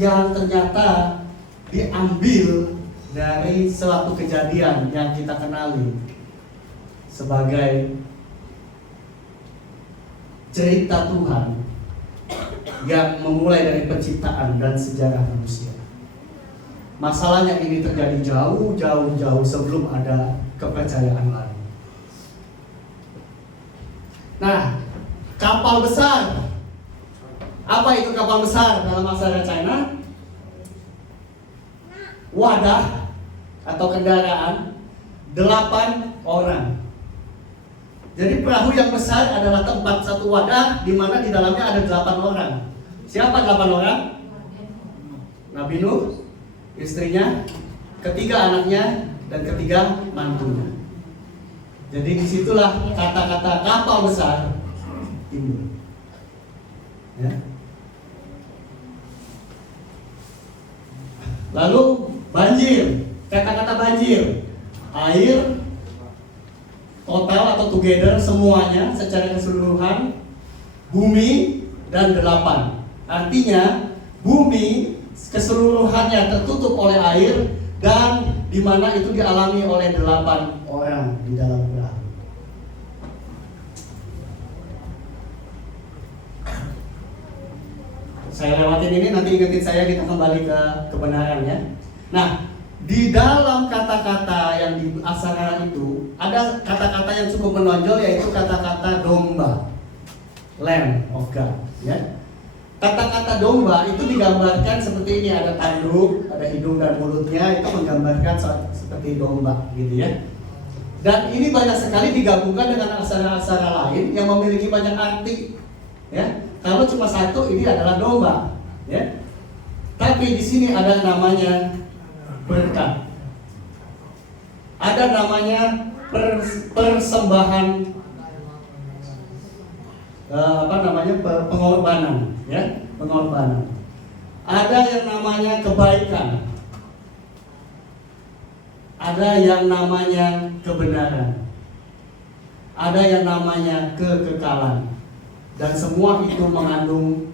yang ternyata diambil dari suatu kejadian yang kita kenali sebagai cerita Tuhan yang memulai dari penciptaan dan sejarah manusia. Masalahnya ini terjadi jauh sebelum ada kepercayaan lain. Nah, kapal besar. Apa itu kapal besar dalam aksara China? Wadah atau kendaraan 8 orang. Jadi perahu yang besar adalah tempat satu wadah di mana di dalamnya ada 8 orang. Siapa 8 orang? Nabi Nuh, istrinya, ketiga anaknya, dan ketiga mantunya. Jadi disitulah kata-kata kapal besar timbul. Ya. Lalu banjir, kata-kata banjir, air total atau together semuanya secara keseluruhan, bumi dan 8. Artinya bumi keseluruhannya tertutup oleh air dan di mana itu dialami oleh 8 orang di dalam perahu. Saya lewatin ini, nanti ingetin saya, kita kembali ke kebenaran ya. Nah, di dalam kata-kata yang di aksara itu ada kata-kata yang cukup menonjol, yaitu kata-kata domba, Lamb of God ya. Kata-kata domba itu digambarkan seperti ini, ada tanduk, ada hidung dan mulutnya, itu menggambarkan seperti domba gitu ya. Dan ini banyak sekali digabungkan dengan aksara-aksara lain yang memiliki banyak arti ya. Kalau cuma satu, ini adalah domba ya. Tapi di sini ada namanya berkat. Ada namanya persembahan, pengorbanan ya, pengorbanan. Ada yang namanya kebaikan. Ada yang namanya kebenaran. Ada yang namanya kekekalan. Dan semua itu mengandung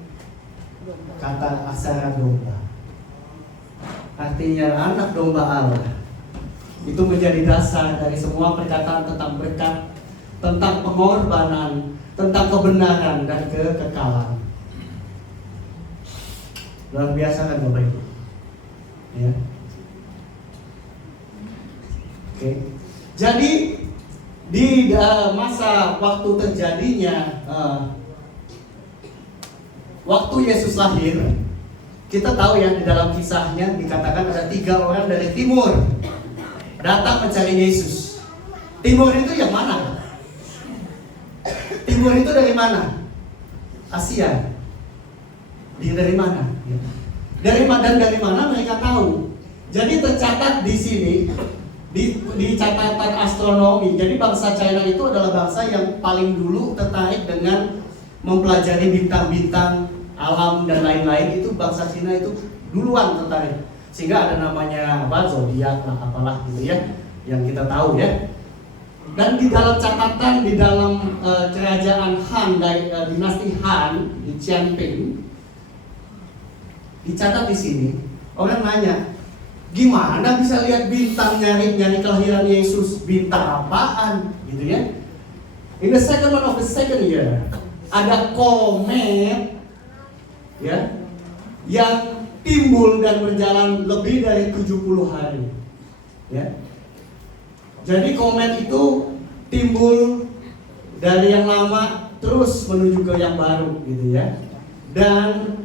kata aksara domba. Artinya anak domba Allah. Itu menjadi dasar dari semua perkataan tentang berkat, tentang pengorbanan, tentang kebenaran dan kekekalan. Luar biasa kan Bapak Ibu? Ya. Oke. Jadi di masa waktu terjadinya waktu Yesus lahir, kita tahu ya, di dalam kisahnya dikatakan ada 3 orang dari timur datang mencari Yesus. Timur itu yang mana? Timur itu dari mana? Asia. Dari mana? Dari mana mereka tahu? Jadi tercatat di sini di catatan astronomi. Jadi bangsa China itu adalah bangsa yang paling dulu tertarik dengan mempelajari bintang-bintang alam dan lain-lain. Itu bangsa Cina itu duluan tertarik, sehingga ada namanya zodiak lah apalah gitu ya, yang kita tahu ya. Dan di dalam catatan di dalam kerajaan Han, dinasti Han di Qianping, dicatat di sini, orang nanya, gimana bisa lihat bintang, nyari kelahiran Yesus? Bintang apaan gitu ya. In the second month of the second year, ada komet ya, yang timbul dan berjalan lebih dari 70 hari. Ya. Jadi komet itu timbul dari yang lama terus menuju ke yang baru gitu ya. Dan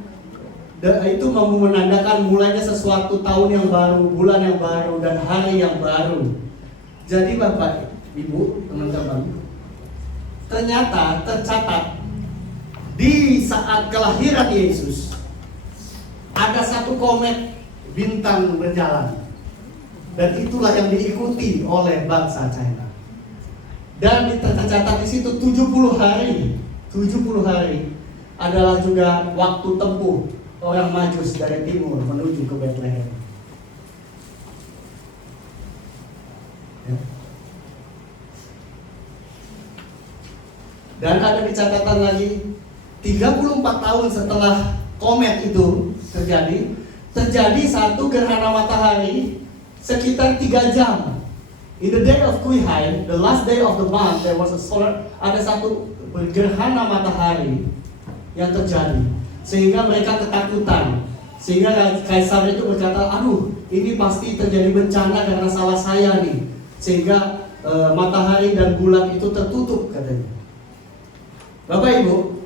itu menandakan mulainya sesuatu tahun yang baru, bulan yang baru, dan hari yang baru. Jadi Bapak, Ibu, teman-teman, ternyata tercatat di saat kelahiran Yesus ada satu komet bintang berjalan. Dan itulah yang diikuti oleh bangsa China. Dan tercatat di situ 70 hari. 70 hari adalah juga waktu tempuh orang Majus dari timur menuju ke Bethlehem. Ya. Dan ada di catatan lagi 34 tahun setelah komet itu terjadi satu gerhana matahari sekitar 3 jam. In the day of Kuihai, the last day of the month, there was a solar, ada satu gerhana matahari yang terjadi. Sehingga mereka ketakutan. Sehingga kaisar itu berkata, aduh, ini pasti terjadi bencana karena salah saya nih. Sehingga matahari dan bulan itu tertutup katanya. Bapak Ibu,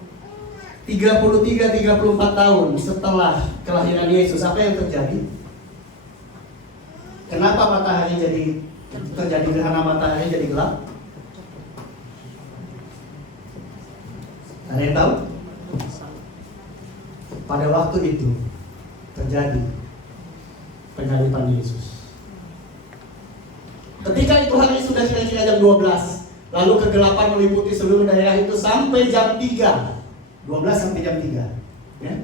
33-34 tahun setelah kelahiran Yesus, apa yang terjadi? Kenapa matahari terjadi gerhana matahari jadi gelap? Ada yang tahu? Pada waktu itu terjadi penyaliban Yesus. Ketika itu hari sudah kira-kira jam 12, lalu kegelapan meliputi seluruh daerah itu sampai jam 3. 12 sampai jam 3. Ya?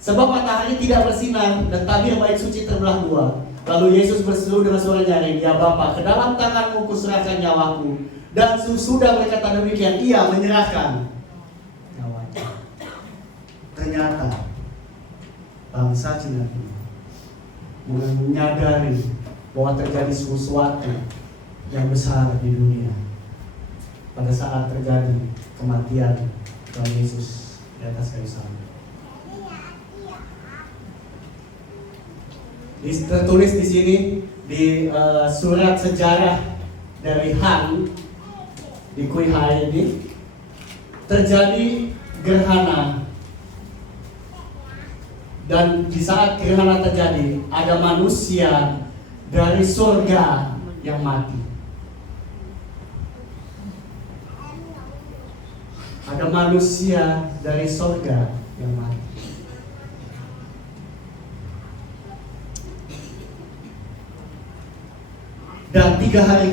Sebab matahari tidak bersinar dan tabir bait suci terbelah dua. Lalu Yesus berseru dengan suara nyaring, "Ya Bapa, ke dalam tangan-Mu kuserahkan nyawaku." Dan sudah berkata demikian, ia menyerahkan nyawanya. Ternyata bangsa Cina menyadari bahwa terjadi sesuatu yang besar di dunia pada saat terjadi kematian Tuhan Yesus di atas kayu salib. Tertulis di sini di surat sejarah dari Han di Kuihai ini, terjadi gerhana. Dan di saat gerhana terjadi, ada manusia dari surga yang mati. Ada manusia dari surga yang mati. Dan 3 hari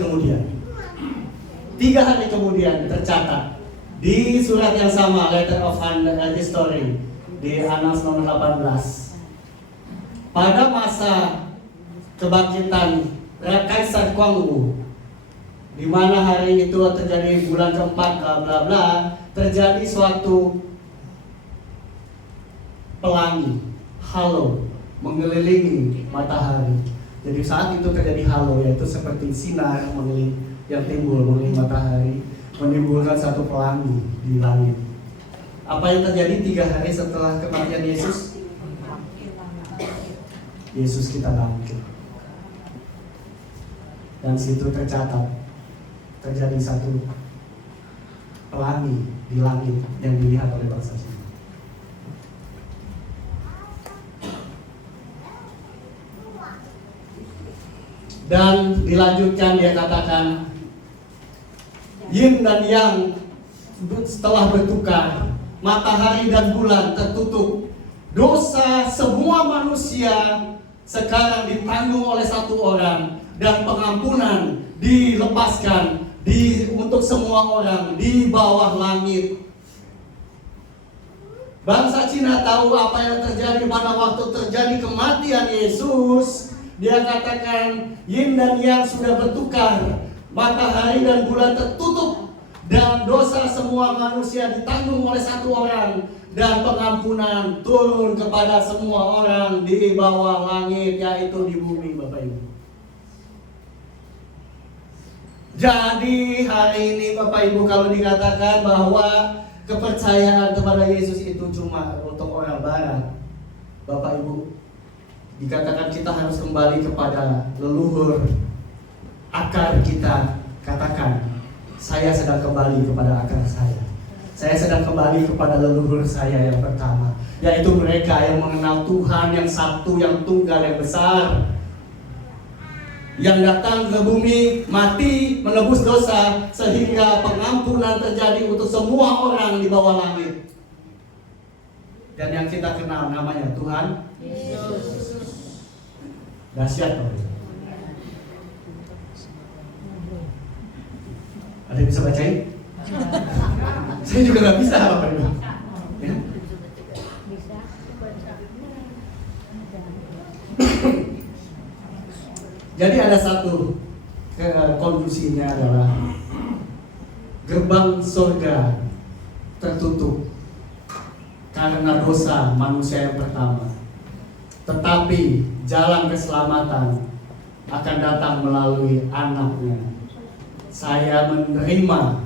kemudian tercatat di surat yang sama, Letter of History, di Annals nomor 18. Pada masa kebangkitan Kaisar Kuangwu, di mana hari itu terjadi bulan keempat, bla bla bla, terjadi suatu pelangi, halo, mengelilingi matahari. Jadi saat itu terjadi halo, yaitu seperti sinar yang timbul mengelilingi matahari, menimbulkan satu pelangi di langit. Apa yang terjadi 3 hari setelah kematian Yesus? Yesus kita bangkit. Dan situ tercatat terjadi satu pelangi di langit yang dilihat oleh bangsa Cina. Dan dilanjutkan, dia katakan Yin dan Yang setelah bertukar, matahari dan bulan tertutup. Dosa semua manusia sekarang ditanggung oleh satu orang, dan pengampunan dilepaskan untuk semua orang di bawah langit. Bangsa Cina tahu apa yang terjadi pada waktu terjadi kematian Yesus. Dia katakan Yin dan Yang sudah bertukar, matahari dan bulan tertutup, dan dosa semua manusia ditanggung oleh satu orang, dan pengampunan turun kepada semua orang di bawah langit, yaitu di bumi, Bapak Ibu. Jadi hari ini Bapak Ibu, kalau dikatakan bahwa kepercayaan kepada Yesus itu cuma untuk orang Barat, Bapak Ibu, Dikatakan kita harus kembali kepada leluhur akar kita. Katakan, saya sedang kembali kepada akar saya. Saya sedang kembali kepada leluhur saya yang pertama, yaitu mereka yang mengenal Tuhan yang satu, yang tunggal, yang besar, yang datang ke bumi, mati, menebus dosa, sehingga pengampunan terjadi untuk semua orang di bawah langit. Dan yang kita kenal namanya Tuhan Yesus. Dahsyat, Bapak. Ada yang bisa bacain? Saya juga nggak bisa, Bapak Ibu. Ya? Jadi ada satu konklusinya adalah gerbang surga tertutup karena dosa manusia yang pertama. Tetapi jalan keselamatan akan datang melalui anaknya. Saya menerima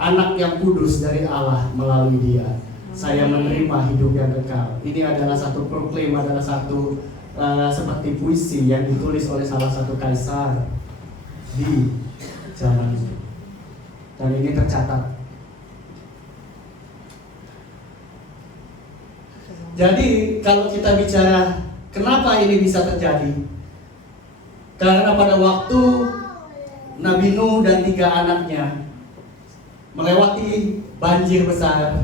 anak yang kudus dari Allah melalui dia. Saya menerima hidup yang kekal. Ini adalah satu proklaim, adalah satu seperti puisi yang ditulis oleh salah satu kaisar di zaman itu. Dan ini tercatat. Jadi kalau kita bicara kenapa ini bisa terjadi, karena pada waktu Nabi Nuh dan 3 anaknya melewati banjir besar,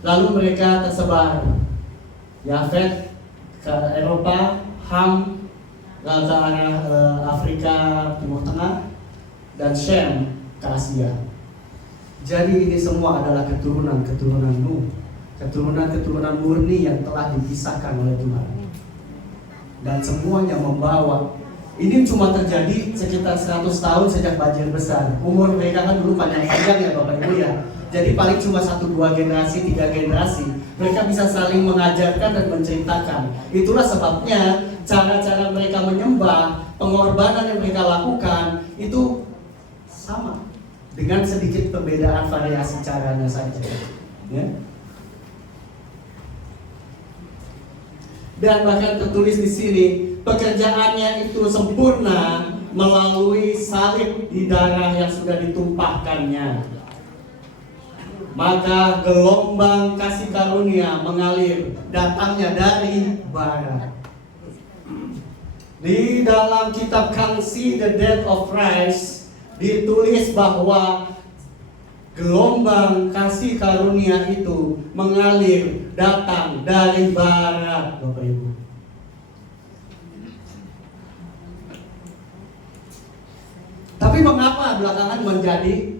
lalu mereka tersebar, Yafet ke Eropa, Ham ke arah Afrika Timur Tengah, dan Shem ke Asia. Jadi ini semua adalah keturunan Nuh, keturunan murni yang telah dipisahkan oleh Tuhan. Dan semuanya membawa. Ini cuma terjadi sekitar 100 tahun sejak banjir besar. Umur mereka kan dulu panjang-panjang ya Bapak Ibu ya. Jadi paling cuma 1-2 generasi, 3 generasi. Mereka bisa saling mengajarkan dan menceritakan. Itulah sebabnya cara-cara mereka menyembah, pengorbanan yang mereka lakukan itu sama, dengan sedikit perbedaan variasi caranya saja. Ya. Dan bahkan tertulis di sini, pekerjaannya itu sempurna melalui salib di darah yang sudah ditumpahkannya. Maka gelombang kasih karunia mengalir, datangnya dari barat. Di dalam kitab Come See the Death of Christ ditulis bahwa gelombang kasih karunia itu mengalir, datang dari barat, Bapak Ibu. Tapi mengapa belakangan menjadi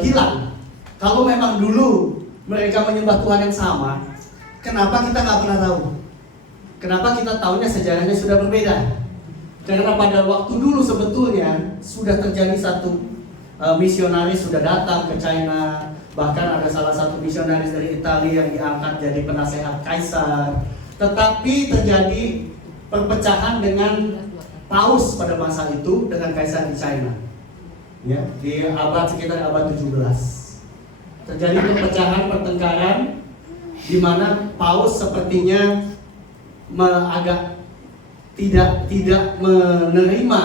hilang? Kalau memang dulu mereka menyembah Tuhan yang sama, kenapa kita nggak pernah tahu? Kenapa kita tahunya sejarahnya sudah berbeda? Karena pada waktu dulu sebetulnya sudah terjadi satu misionaris sudah datang ke China. Bahkan ada salah satu misionaris dari Italia yang diangkat jadi penasehat kaisar. Tetapi terjadi perpecahan dengan Paus pada masa itu dengan kaisar di China. Ya, di sekitar abad 17. Terjadi perpecahan, pertengkaran di mana Paus sepertinya agak tidak menerima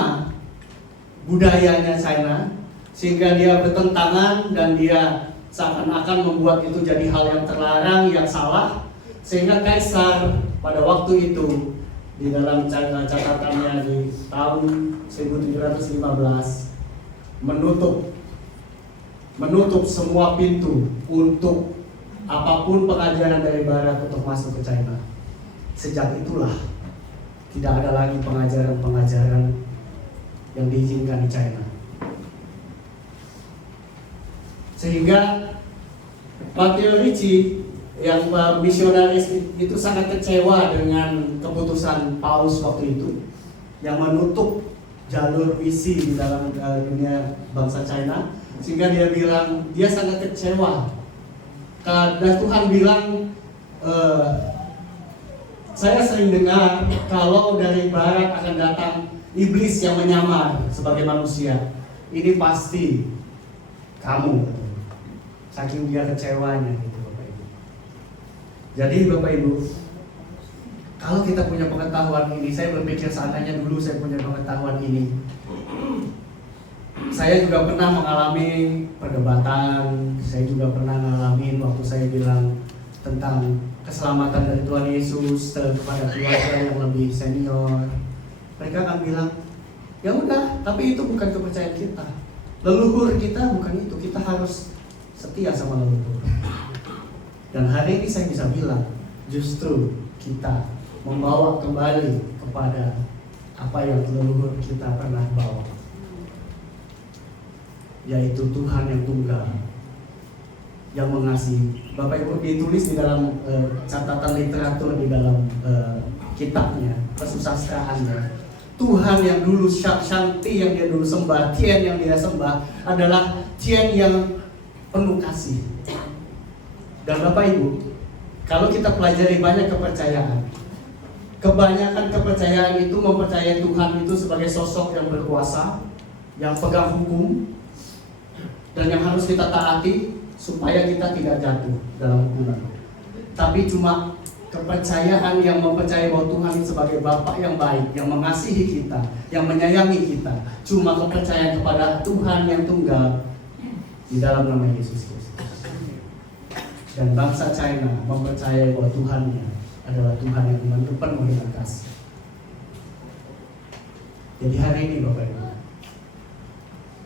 budayanya China, sehingga dia bertentangan dan dia seakan-akan membuat itu jadi hal yang terlarang, yang salah, sehingga kaisar pada waktu itu di dalam catatannya di tahun 1715 menutup semua pintu untuk apapun pengajaran dari barat untuk masuk ke China. Sejak itulah tidak ada lagi pengajaran-pengajaran yang diizinkan di China. Sehingga Matteo Ricci yang misionaris itu sangat kecewa dengan keputusan Paus waktu itu yang menutup jalur misi di dalam dunia bangsa China, sehingga dia bilang dia sangat kecewa. Dan Tuhan bilang, saya sering dengar kalau dari barat akan datang iblis yang menyamar sebagai manusia. Ini pasti kamu, saking dia kecewanya gitu, Bapak Ibu. Jadi Bapak Ibu, Kalau kita punya pengetahuan ini, saya berpikir seandainya dulu saya punya pengetahuan ini, saya juga pernah mengalami perdebatan. Saya juga pernah ngalamin waktu saya bilang tentang keselamatan dari Tuhan Yesus kepada keluarga yang lebih senior. Mereka akan bilang, ya udah, tapi itu bukan kepercayaan kita. Leluhur kita bukan itu, kita harus setia sama leluhur. Dan hari ini saya bisa bilang, justru kita membawa kembali kepada apa yang leluhur kita pernah bawa, yaitu Tuhan yang tunggal, yang mengasihi. Bapak Ibu, ditulis di dalam catatan literatur di dalam kitabnya, kesusastraannya, Tuhan yang dulu Shakti yang dia dulu sembah, Tien yang dia sembah adalah Tien yang penuh kasih. Dan Bapak Ibu, kalau kita pelajari banyak kepercayaan, kebanyakan kepercayaan itu mempercayai Tuhan itu sebagai sosok yang berkuasa, yang pegang hukum, dan yang harus kita taati supaya kita tidak jatuh dalam hukuman. Tapi cuma kepercayaan yang mempercayai bahwa Tuhan sebagai Bapa yang baik, yang mengasihi kita, yang menyayangi kita, cuma kepercayaan kepada Tuhan yang tunggal di dalam nama Yesus Kristus. Dan bangsa China mempercayai bahwa Tuhannya adalah Tuhan yang penuh dengan kasih. Jadi hari ini Bapak Ibu,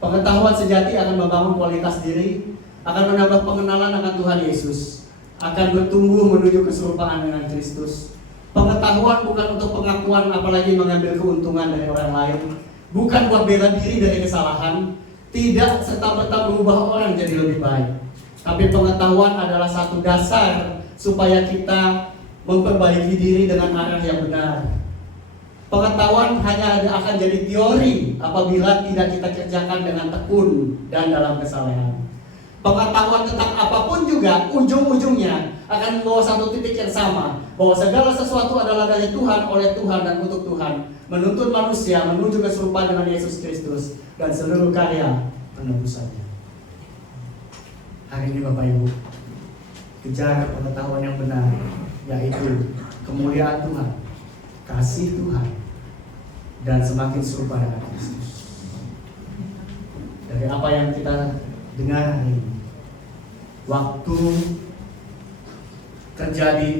pengetahuan sejati akan membangun kualitas diri, akan menambah pengenalan akan Tuhan Yesus, akan bertumbuh menuju keserupaan dengan Kristus. Pengetahuan bukan untuk pengakuan, apalagi mengambil keuntungan dari orang lain, bukan buat bela diri dari kesalahan, tidak serta-merta mengubah orang jadi lebih baik. Tapi pengetahuan adalah satu dasar supaya kita memperbaiki diri dengan arah yang benar. Pengetahuan hanya akan jadi teori apabila tidak kita kerjakan dengan tekun dan dalam kesalehan. Pengetahuan tentang apapun juga ujung-ujungnya akan membawa satu titik yang sama, bahwa segala sesuatu adalah dari Tuhan, oleh Tuhan, dan untuk Tuhan, menuntun manusia menuju keserupaan dengan Yesus Kristus dan seluruh karya penebusannya. Hari ini Bapak Ibu, kejar pengetahuan yang benar, yaitu kemuliaan Tuhan, kasih Tuhan, dan semakin serupa dengan Kristus. Dari apa yang kita dengar hari ini, waktu terjadi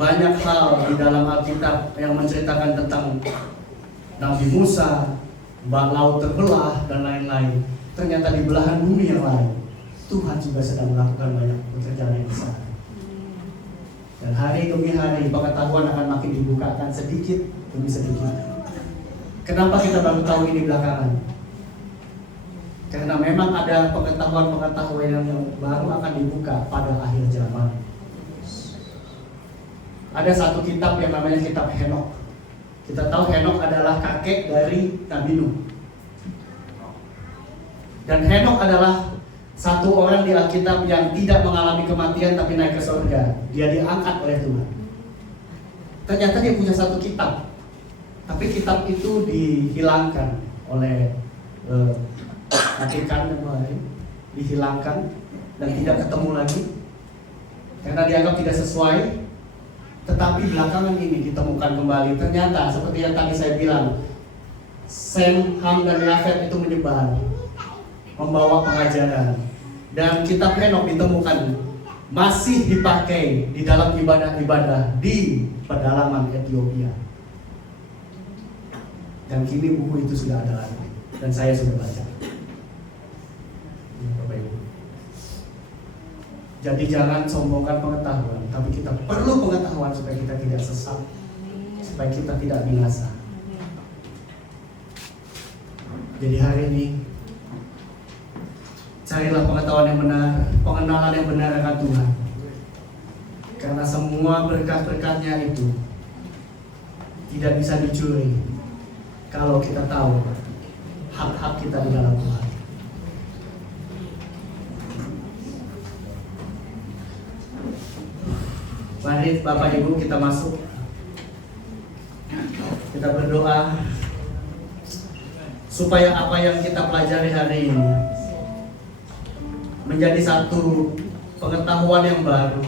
banyak hal di dalam Alkitab yang menceritakan tentang Nabi Musa, laut terbelah, dan lain-lain. Ternyata di belahan bumi yang lain, Tuhan juga sedang melakukan banyak pekerjaan yang besar. Dan hari demi hari pengetahuan akan makin dibukakan sedikit demi sedikit. Kenapa kita baru tahu ini belakangan? Karena memang ada pengetahuan yang baru akan dibuka pada akhir zaman. Ada satu kitab yang namanya kitab Henokh. Kita tahu Henokh adalah kakek dari Nabi Nuh. Dan Henokh adalah satu orang di Alkitab yang tidak mengalami kematian tapi naik ke surga. Dia diangkat oleh Tuhan. Ternyata dia punya satu kitab, tapi kitab itu dihilangkan oleh Vatikan kemarin, dihilangkan dan tidak ketemu lagi karena dianggap tidak sesuai. Tetapi belakangan ini ditemukan kembali. Ternyata seperti yang tadi saya bilang, Sem, Ham, dan Yafet itu menyebar, membawa pengajaran. Dan kitab Henokh ditemukan masih dipakai di dalam ibadah-ibadah di pedalaman Ethiopia. Dan kini buku itu sudah ada lagi, dan saya sudah baca. Jadi jangan sombongkan pengetahuan, tapi kita perlu pengetahuan supaya kita tidak sesat, supaya kita tidak binasa. Jadi hari ini carilah pengetahuan yang benar, pengenalan yang benar akan Tuhan. Karena semua berkat-berkatnya itu tidak bisa dicuri kalau kita tahu hak-hak kita di dalam Tuhan. Mari Bapak Ibu kita masuk, kita berdoa supaya apa yang kita pelajari hari ini menjadi satu pengetahuan yang baru,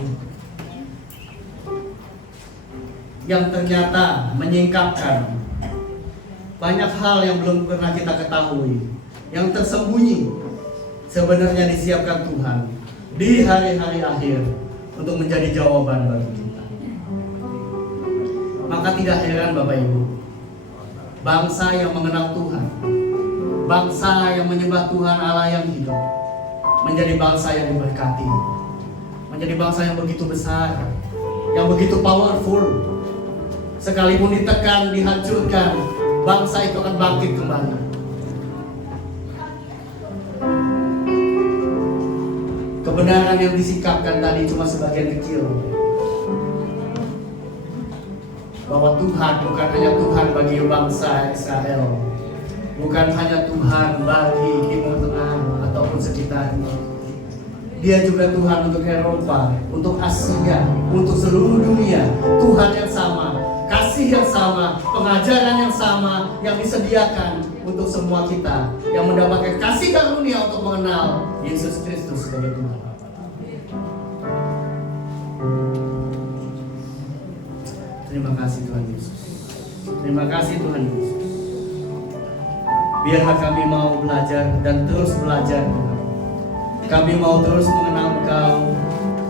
yang ternyata menyingkapkan banyak hal yang belum pernah kita ketahui, yang tersembunyi sebenarnya disiapkan Tuhan di hari-hari akhir untuk menjadi jawaban bagi kita. Maka tidak heran Bapak Ibu, bangsa yang mengenal Tuhan, bangsa yang menyembah Tuhan Allah yang hidup, menjadi bangsa yang diberkati, menjadi bangsa yang begitu besar, yang begitu powerful. Sekalipun ditekan, dihancurkan, bangsa itu akan bangkit kembali. Kebenaran yang disikapkan tadi cuma sebagian kecil, bahwa Tuhan bukan hanya Tuhan bagi bangsa Israel, bukan hanya Tuhan bagi Timur Tengah ataupun sekitarnya. Dia juga Tuhan untuk Eropa, untuk Asia, untuk seluruh dunia. Tuhan yang sama, kasih yang sama, pengajaran yang sama yang disediakan untuk semua kita yang mendapatkan kasih karunia untuk mengenal Yesus Kristus sebagai Tuhan. Terima kasih Tuhan Yesus. Terima kasih Tuhan Yesus. Biarlah kami mau belajar dan terus belajar Tuhan. Kami mau terus mengenal Engkau,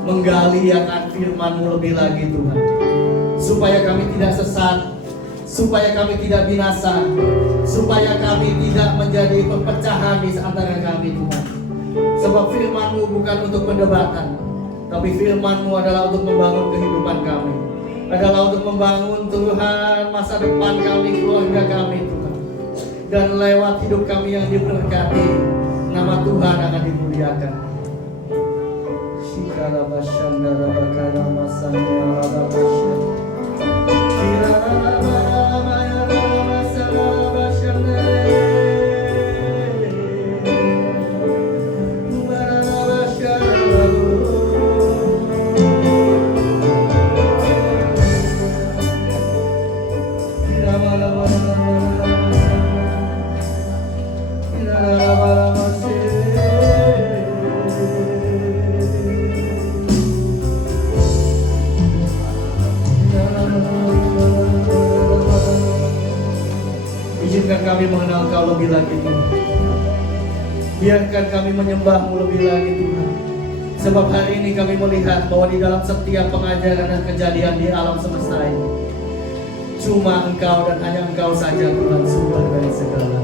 menggali akan firman-Mu lebih lagi Tuhan, supaya kami tidak sesat, supaya kami tidak binasa, supaya kami tidak menjadi perpecahan di antara kami Tuhan. Sebab firman-Mu bukan untuk perdebatan, tapi firman-Mu adalah untuk membangun kehidupan kami, adalah untuk membangun Tuhan masa depan kami, keluarga kami Tuhan. Dan lewat hidup kami yang diberkati, nama Tuhan akan dimuliakan. Shikara bashandara bakara masanya rabasya. Kirara maya masala bashandare. Mara bashandara. Izinkan kami mengenal Kau lebih lagi Tuhan. Biarkan kami menyembah-Mu lebih lagi Tuhan. Sebab hari ini kami melihat bahwa di dalam setiap pengajaran dan kejadian di alam semesta ini, cuma Engkau dan hanya Engkau saja Tuhan sumber dari segala.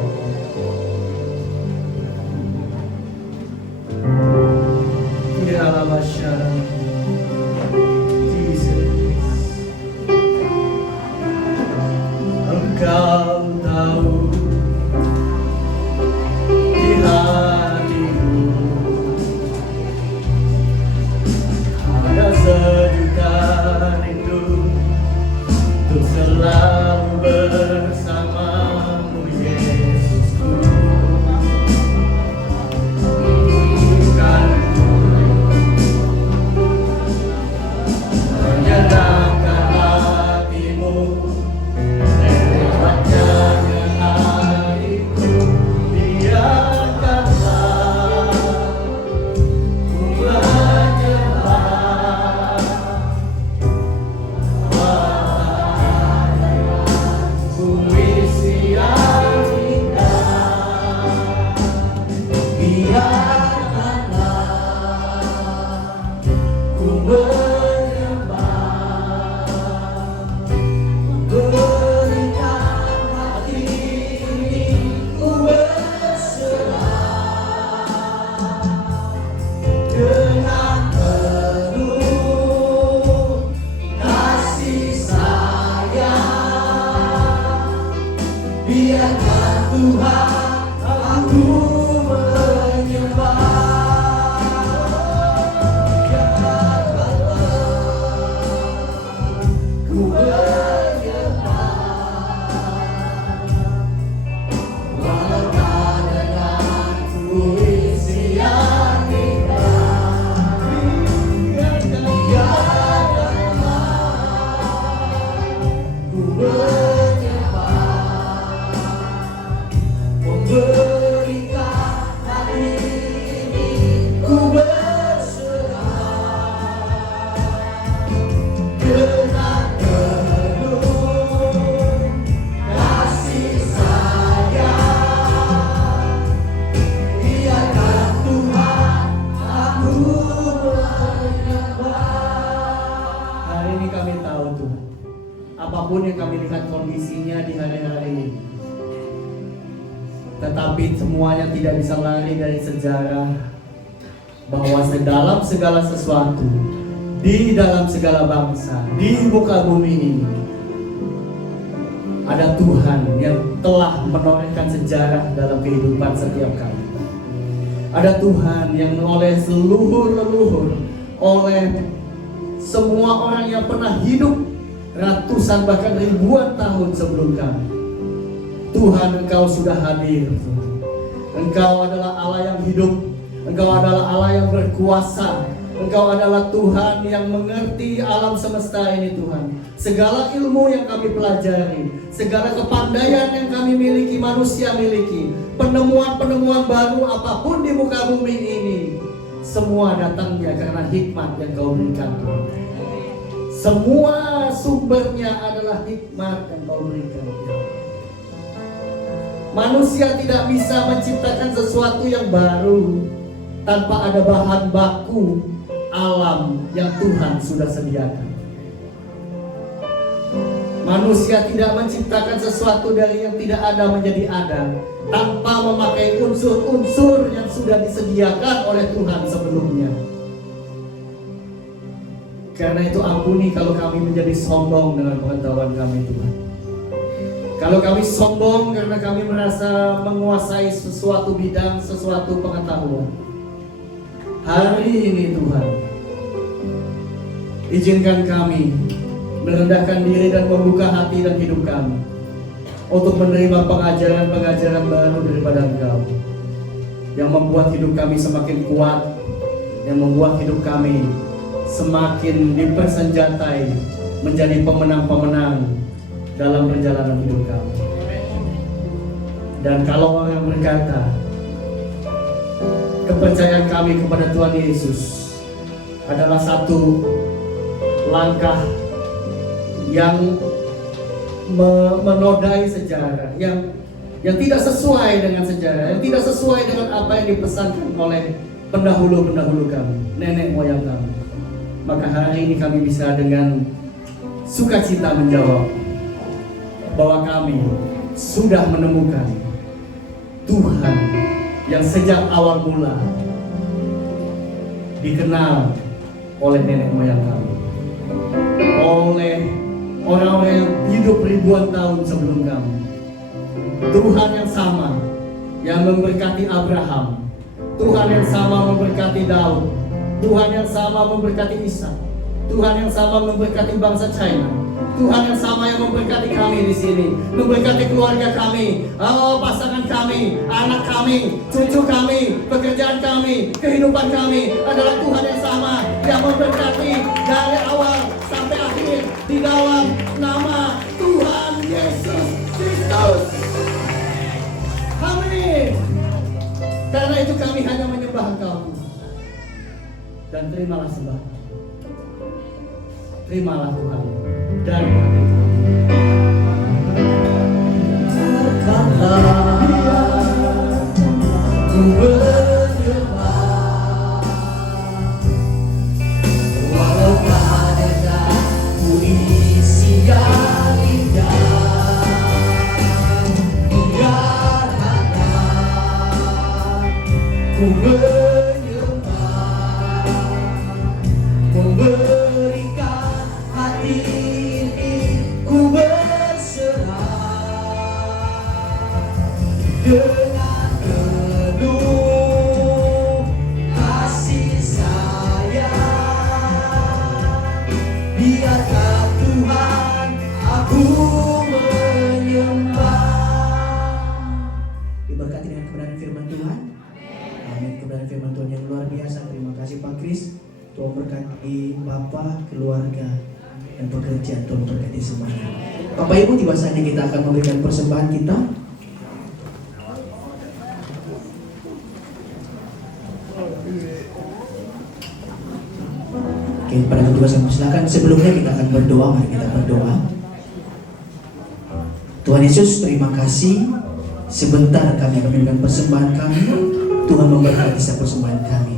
Kirala masyara Engkau tahu di hatiku ada sejuta rindu untuk selalu bersamamu Yesusku. Bukan menyenangkan hatimu lewatnya hatiku, biarkanlah ku menyembah ku isi yang indah, biarkanlah ku menyembah, berikan hati ini ku berserah dengan penuh kasih sayang. Biarkan Tuhan aku menyembah, biarkanlah ku menyembah, walaupun dengan ku isi yang indah. Biarkanlah ku menyembah, memberikan hati ini ku berserah dengan penuh apapun yang kami lihat kondisinya di hari-hari ini. Tetapi semuanya tidak bisa lari dari sejarah bahwa dalam segala sesuatu, di dalam segala bangsa, di muka bumi ini, ada Tuhan yang telah menorehkan sejarah dalam kehidupan setiap kami. Ada Tuhan yang oleh seluruh leluhur, oleh semua orang yang pernah hidup ratusan bahkan ribuan tahun sebelum kami, Tuhan, Engkau sudah hadir. Engkau adalah Allah yang hidup. Engkau adalah Allah yang berkuasa. Engkau adalah Tuhan yang mengerti alam semesta ini, Tuhan. Segala ilmu yang kami pelajari, segala kepandaian yang kami miliki, manusia miliki, penemuan-penemuan baru apapun di muka bumi ini, semua datangnya karena hikmat yang Kau berikan, Tuhan. Semua sumbernya adalah hikmat yang Kau berikan. Manusia tidak bisa menciptakan sesuatu yang baru tanpa ada bahan baku alam yang Tuhan sudah sediakan. Manusia tidak menciptakan sesuatu dari yang tidak ada menjadi ada tanpa memakai unsur-unsur yang sudah disediakan oleh Tuhan sebelumnya. Karena itu ampuni kalau kami menjadi sombong dengan pengetahuan kami, Tuhan. Kalau kami sombong karena kami merasa menguasai sesuatu bidang, sesuatu pengetahuan. Hari ini Tuhan, izinkan kami merendahkan diri dan membuka hati dan hidup kami untuk menerima pengajaran-pengajaran baru daripada Engkau, yang membuat hidup kami semakin kuat, yang membuat hidup kami semakin dipersenjatai menjadi pemenang-pemenang dalam perjalanan hidup kami. Dan kalau orang berkata kepercayaan kami kepada Tuhan Yesus adalah satu langkah yang menodai sejarah, yang tidak sesuai dengan sejarah, yang tidak sesuai dengan apa yang dipesankan oleh pendahulu-pendahulu kami, nenek moyang kami, maka hari ini kami bisa dengan sukacita menjawab bahwa kami sudah menemukan Tuhan yang sejak awal mula dikenal oleh nenek moyang kami, oleh orang-orang yang hidup ribuan tahun sebelum kami. Tuhan yang sama yang memberkati Abraham, Tuhan yang sama memberkati Daud, Tuhan yang sama memberkati Ishak, Tuhan yang sama memberkati bangsa China, Tuhan yang sama yang memberkati kami di sini, memberkati keluarga kami, pasangan kami, anak kami, cucu kami, pekerjaan kami, kehidupan kami adalah Tuhan yang sama yang memberkati dari awal sampai akhir di dalam nama Tuhan Yesus Kristus. Amin. Karena itu kami hanya menyembah Engkau dan terimalah sembah. Terimalah Tuhan dari hati kami. Ku menyembah walau kadang ku isi yang indah, biarkanlah ku menyembah, memberikan hati ini ku berserah dengan penuh kasih sayang. Biarkan Tuhan aku menyembah. Diberkati dengan kebenaran firman Tuhan. Amin. Kebenaran firman Tuhan yang luar biasa. Terima kasih Pak Kris. Tuhan berkati Bapak, keluarga, dan pekerjaan. Tuhan berkati semuanya. Bapak Ibu, tiba saatnya kita akan memberikan persembahan kita. Oke, pada kedua saya silakan. Sebelumnya kita akan berdoa. Mari kita berdoa. Tuhan Yesus, terima kasih. Sebentar kami akan memberikan persembahan kami. Tuhan memberkati setiap persembahan kami.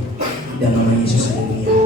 Dalam nama Yesus, haleluya.